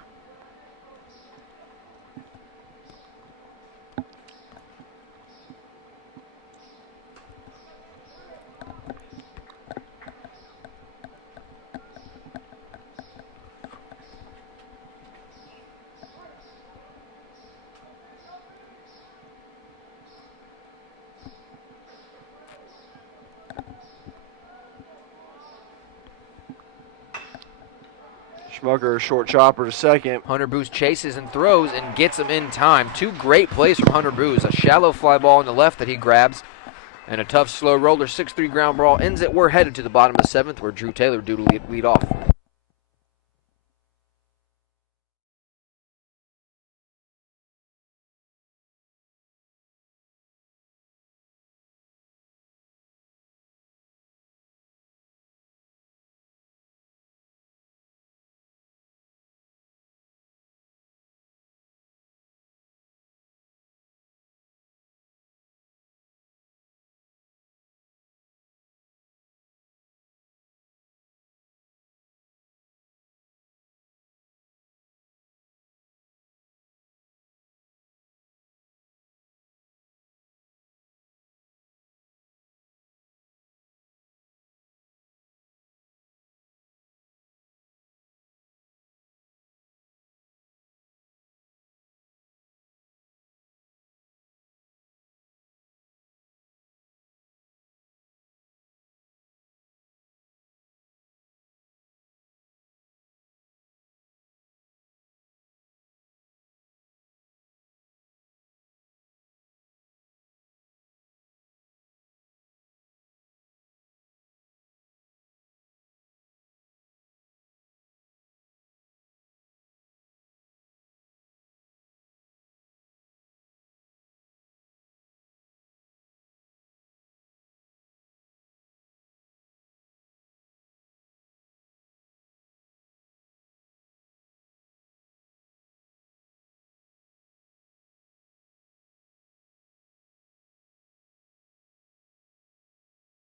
Schmucker, short chopper to second. Hunter Booz chases and throws and gets him in time. 2 great plays from Hunter Booz. A shallow fly ball on the left that he grabs, and a tough slow roller 6-3 ground ball ends it. We're headed to the bottom of the 7th where Drew Taylor due to lead off.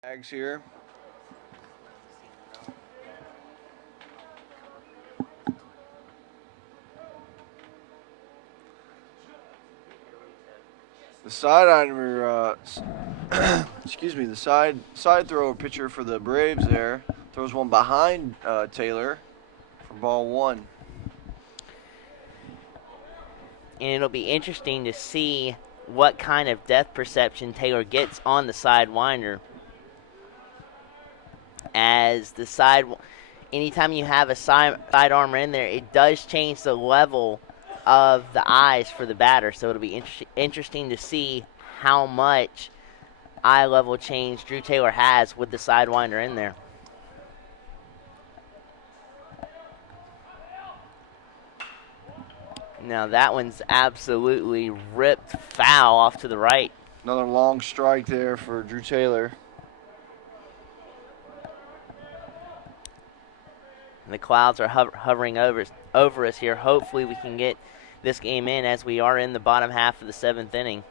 Jags here. The excuse me, the side thrower pitcher for the Braves there throws one behind Taylor for ball 1. And it'll be interesting to see what kind of depth perception Taylor gets on the sidewinder. As anytime you have a side armor in there, it does change the level of the eyes for the batter. So it'll be interesting to see how much eye level change Drew Taylor has with the sidewinder in there. Now that one's absolutely ripped foul off to the right. Another long strike there for Drew Taylor. And the clouds are hovering over us here. Hopefully we can get this game in as we are in the bottom half of the 7th inning.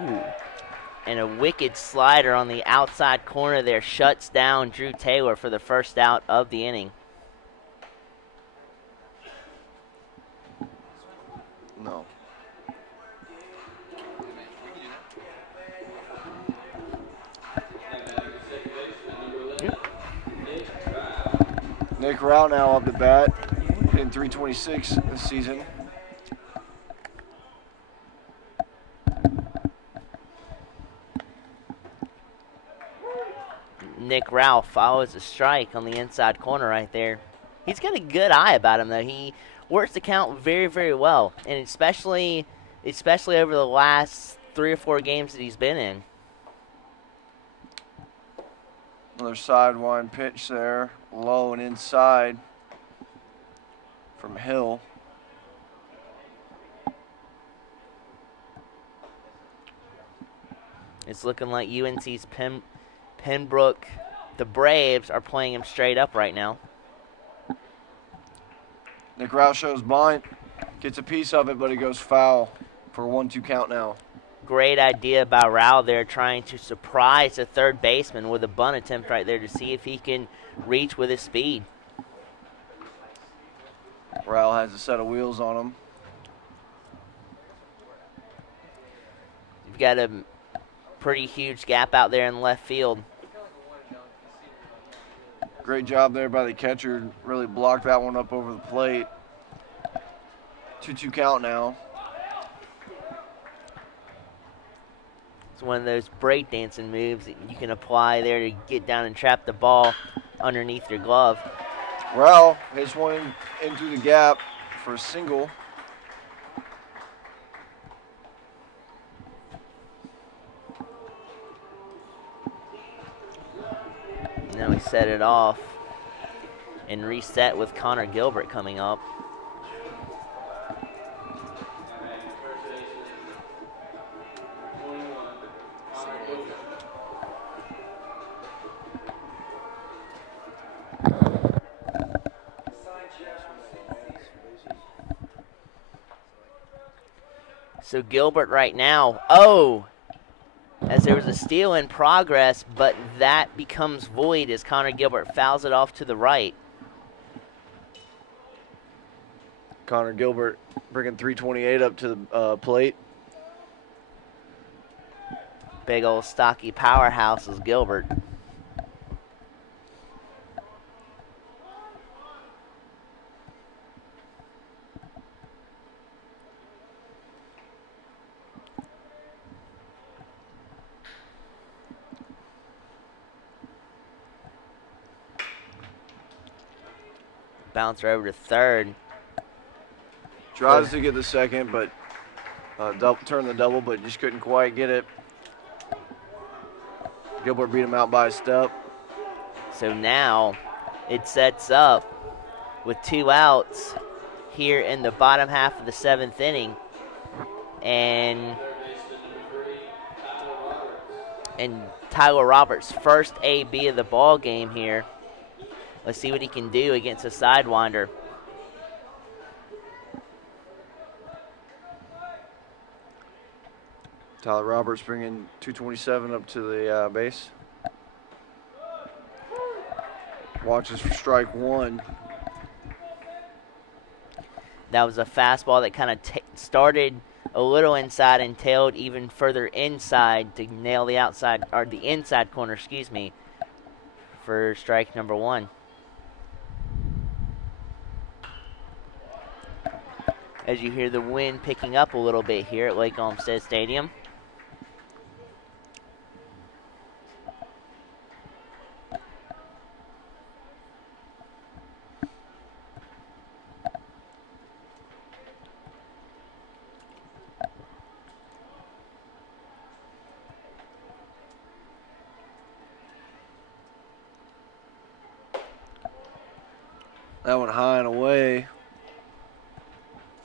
Ooh. And a wicked slider on the outside corner there shuts down Drew Taylor for the first out of the inning. No. Nick Rao now up at bat, hitting .326 this season. Nick Rao follows a strike on the inside corner right there. He's got a good eye about him, though. He works the count very, very well, and especially over the last 3 or 4 games that he's been in. Another sidewind pitch there, low and inside from Hill. It's looking like UNC's Pembroke, the Braves, are playing him straight up right now. Nick Rao shows bunt, gets a piece of it, but it goes foul for a 1-2 count now. Great idea by Rao there, trying to surprise the third baseman with a bunt attempt right there to see if he can reach with his speed. Rao has a set of wheels on him. You've got a pretty huge gap out there in left field. Great job there by the catcher. Really blocked that one up over the plate. 2-2 count now. It's one of those breakdancing moves that you can apply there to get down and trap the ball underneath your glove. Rao hits one in through the gap for a single. Now we set it off and reset with Connor Gilbert coming up. So Gilbert right now, as there was a steal in progress, but that becomes void as Connor Gilbert fouls it off to the right. Connor Gilbert bringing .328 up to the plate. Big old stocky powerhouse is Gilbert. Bouncer over to third. Tries to get the second, but turn the double, but just couldn't quite get it. Gilbert beat him out by a step. So now it sets up with 2 outs here in the bottom half of the 7th inning. And Tyler Roberts' first AB of the ball game here. Let's see what he can do against a sidewinder. Tyler Roberts bringing 227 up to the base. Watches for strike one. That was a fastball that kind of started a little inside and tailed even further inside to nail the outside, or the inside corner, excuse me, for strike number one. As you hear the wind picking up a little bit here at Lake Olmsted Stadium. That one high and away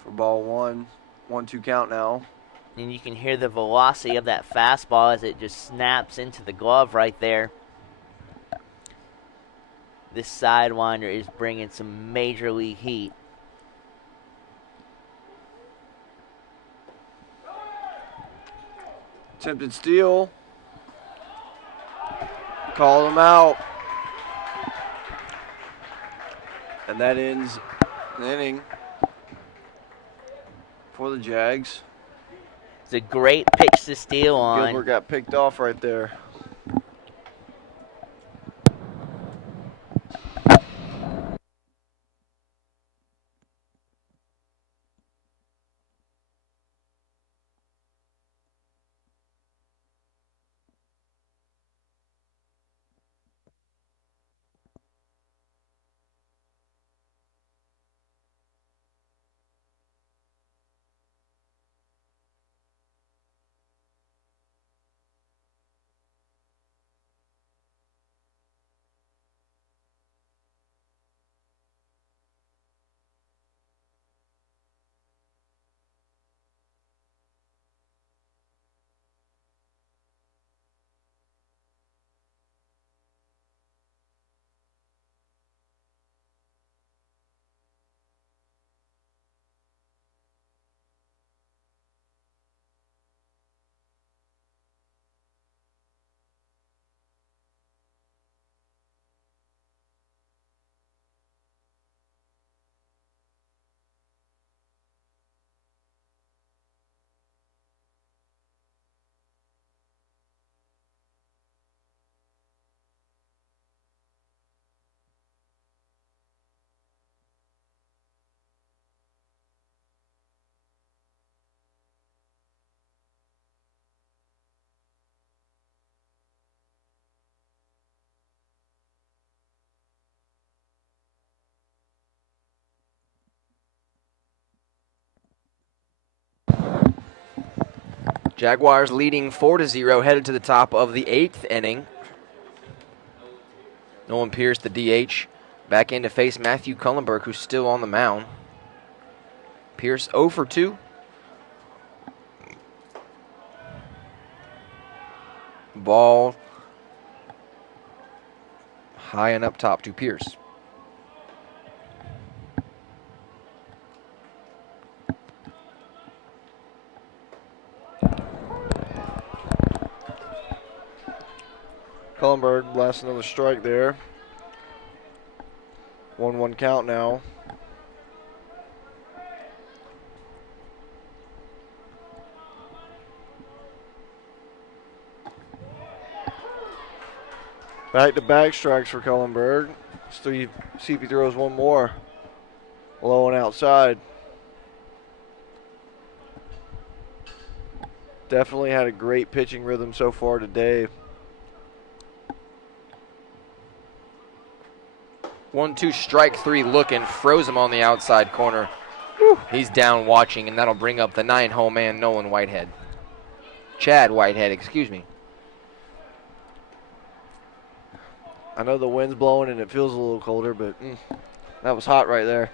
for ball one. 1-2 count now. And you can hear the velocity of that fastball as it just snaps into the glove right there. This sidewinder is bringing some major league heat. Attempted steal. Call him out. And that ends the inning for the Jags. It's a great pitch to steal on. Gilbert got picked off right there. Jaguars leading 4-0, headed to the top of the 8th inning. Nolan Pierce, the DH, back in to face Matthew Cullenberg, who's still on the mound. Pierce 0 for 2. Ball high and up top to Pierce. Cullenberg blasts another strike there. 1-1 count now. Back-to-back strikes for Cullenberg. See if he throws one more. Low and outside. Definitely had a great pitching rhythm so far today. 1-2, strike three looking, froze him on the outside corner. Whew. He's down watching, and that'll bring up the 9-hole man, Nolan Whitehead. Chad Whitehead, excuse me. I know the wind's blowing and it feels a little colder, but that was hot right there.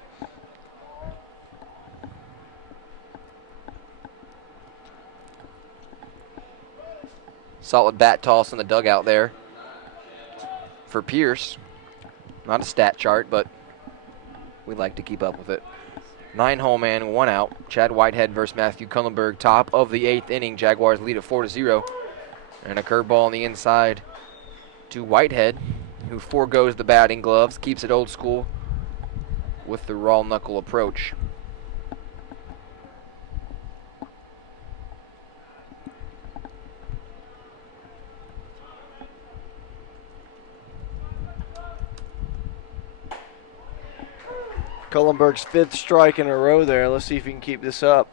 Solid bat toss in the dugout there for Pierce. Not a stat chart, but we like to keep up with it. 9-hole man, 1 out. Chad Whitehead versus Matthew Cullenberg, top of the 8th inning. Jaguars lead at 4-0. And a curveball on the inside to Whitehead, who foregoes the batting gloves, keeps it old school with the raw knuckle approach. Cullenberg's 5th strike in a row there. Let's see if he can keep this up.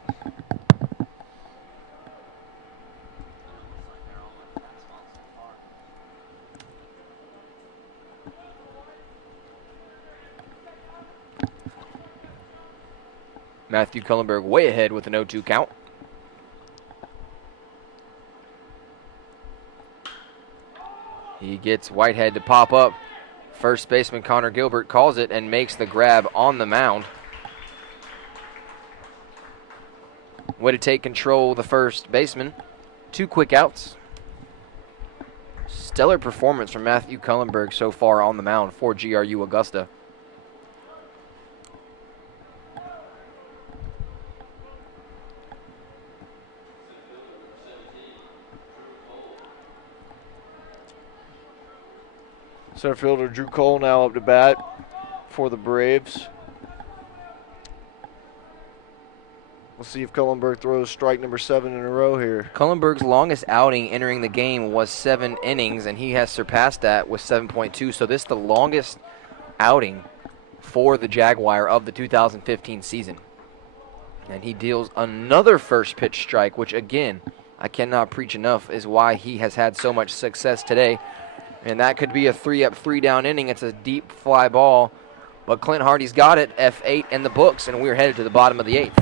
Matthew Cullenberg way ahead with an 0-2 count. He gets Whitehead to pop up. First baseman Connor Gilbert calls it and makes the grab on the mound. Way to take control of the first baseman. 2 quick outs. Stellar performance from Matthew Cullenberg so far on the mound for GRU Augusta. Center fielder Drew Cole now up to bat for the Braves. We'll see if Cullenberg throws strike number 7 in a row here. Cullenberg's longest outing entering the game was 7 innings, and he has surpassed that with 7.2. So this is the longest outing for the Jaguar of the 2015 season. And he deals another first pitch strike, which again, I cannot preach enough, is why he has had so much success today. And that could be a 3-up, 3-down inning. It's a deep fly ball. But Clint Hardy's got it, F8 in the books, and we're headed to the bottom of the 8th.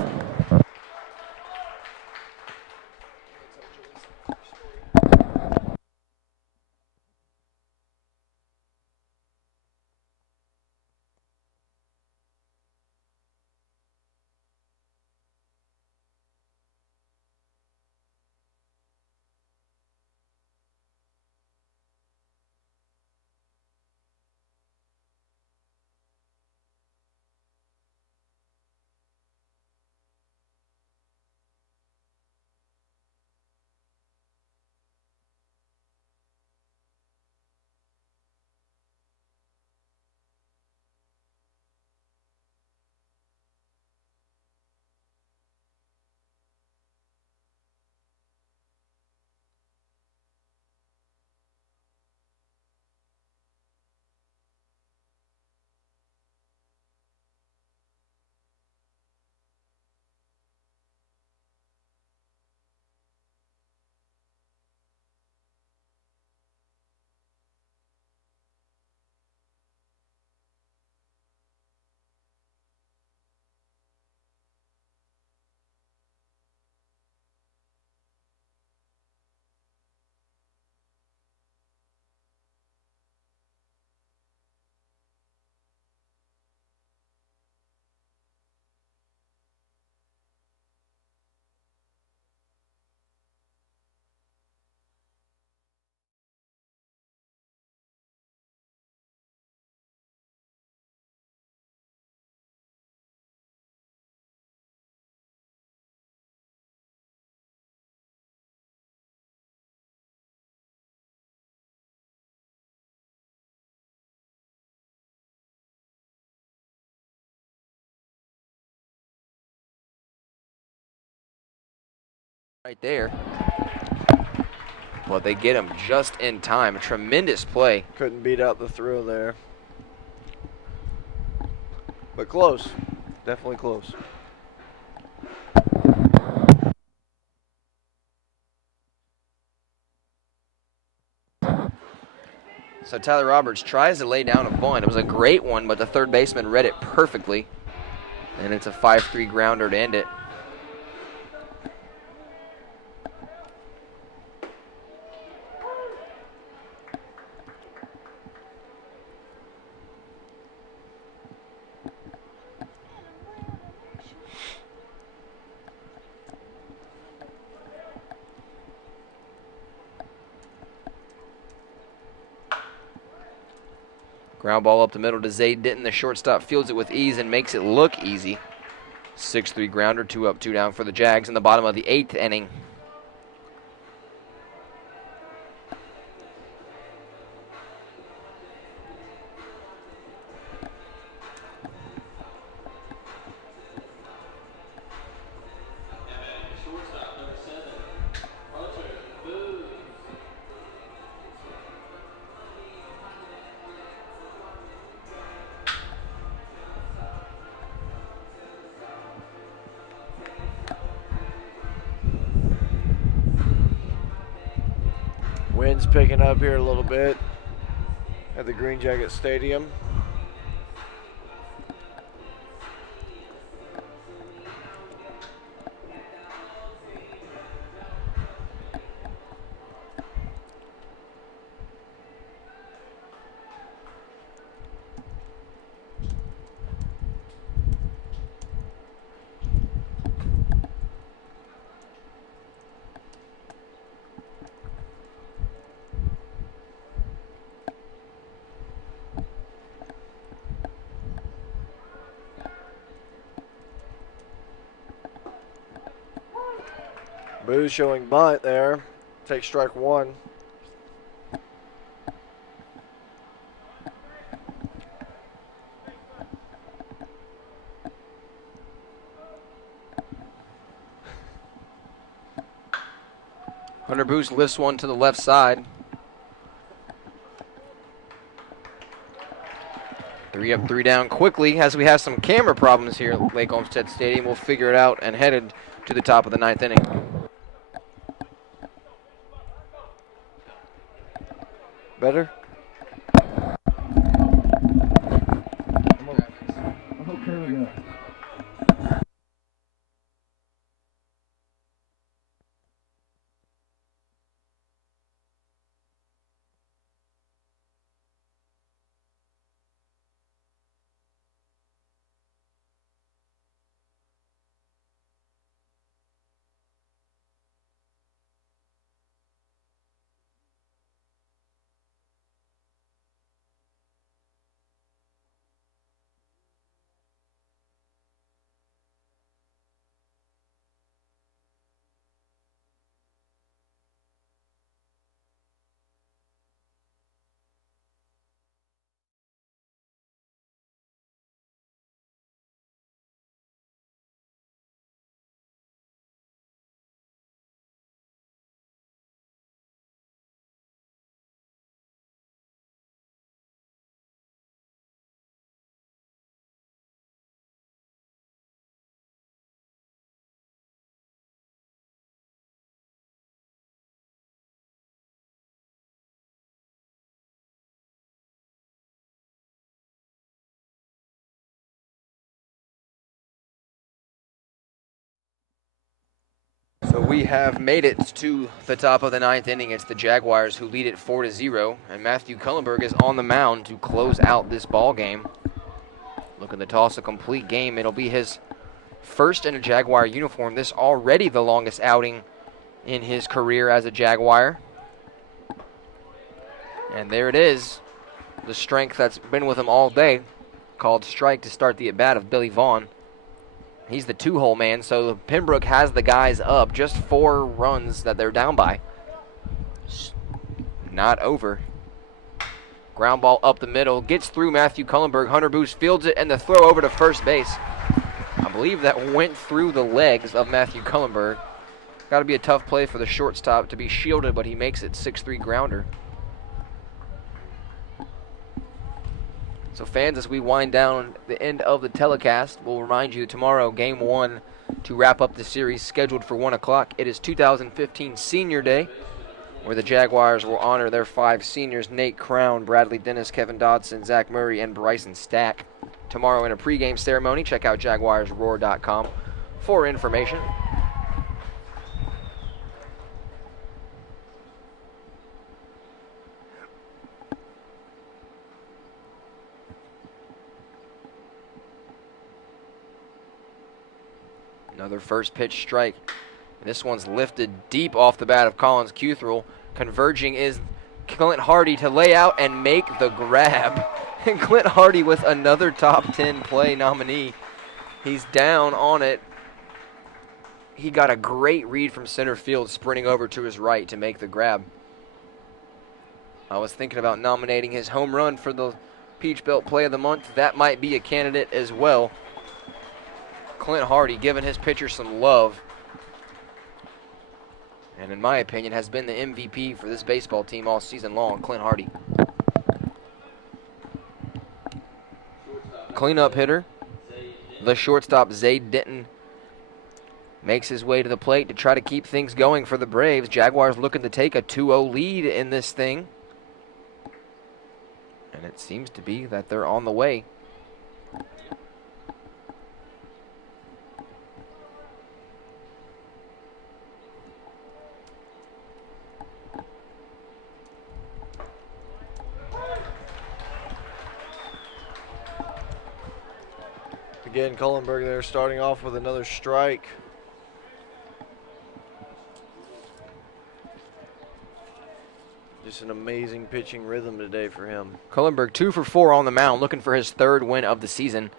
Right there. Well, they get him just in time. A tremendous play. Couldn't beat out the throw there. But close. Definitely close. So Tyler Roberts tries to lay down a bunt. It was a great one, but the third baseman read it perfectly. And it's a 5-3 grounder to end it. Ground ball up the middle to Zayd Denton. The shortstop fields it with ease and makes it look easy. 6-3 grounder, 2 up, 2 down for the Jags in the bottom of the 8th inning. Wind's picking up here a little bit at the Green Jacket Stadium. Boo showing bunt there. Take strike 1. Hunter Boost lifts one to the left side. 3 up, 3 down quickly as we have some camera problems here at Lake Olmsted Stadium. We'll figure it out and headed to the top of the 9th inning. Better? So we have made it to the top of the 9th inning. It's the Jaguars who lead it 4-0, and Matthew Cullenberg is on the mound to close out this ball game. Looking to toss a complete game. It'll be his first in a Jaguar uniform. This already the longest outing in his career as a Jaguar. And there it is, the strength that's been with him all day. Called strike to start the at-bat of Billy Vaughn. He's the 2-hole man, so Pembroke has the guys up. Just 4 runs that they're down by. Not over. Ground ball up the middle. Gets through Matthew Cullenberg. Hunter Boost fields it, and the throw over to first base. I believe that went through the legs of Matthew Cullenberg. Got to be a tough play for the shortstop to be shielded, but he makes it 6-3 grounder. So fans, as we wind down the end of the telecast, we'll remind you tomorrow, Game 1 to wrap up the series, scheduled for 1 o'clock. It is 2015 Senior Day, where the Jaguars will honor their 5 seniors, Nate Crown, Bradley Dennis, Kevin Dodson, Zach Murray, and Bryson Stack. Tomorrow in a pregame ceremony, check out JaguarsRoar.com for information. Another first pitch strike. This one's lifted deep off the bat of Collins Cuthrell. Converging is Clint Hardy to lay out and make the grab. And Clint Hardy with another top 10 play nominee He's down on it. He got a great read from center field, sprinting over to his right to make the grab. I was thinking about nominating his home run for the Peach Belt Play of the Month. That might be a candidate as well. Clint Hardy giving his pitcher some love. And in my opinion, has been the MVP for this baseball team all season long, Clint Hardy. Cleanup hitter, the shortstop, Zayd Denton, makes his way to the plate to try to keep things going for the Braves. Jaguars looking to take a 2-0 lead in this thing. And it seems to be that they're on the way. Again, Cullenberg there starting off with another strike. Just an amazing pitching rhythm today for him. Cullenberg 2 for 4 on the mound, looking for his third win of the season.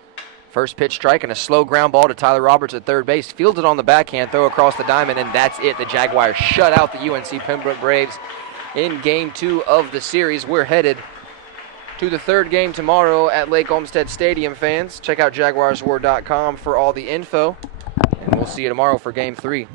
First pitch strike and a slow ground ball to Tyler Roberts at third base. Fielded on the backhand, throw across the diamond, and that's it. The Jaguars shut out the UNC Pembroke Braves in Game 2 of the series. We're headed to the third game tomorrow at Lake Olmsted Stadium, fans. Check out JaguarsWar.com for all the info, and we'll see you tomorrow for Game 3.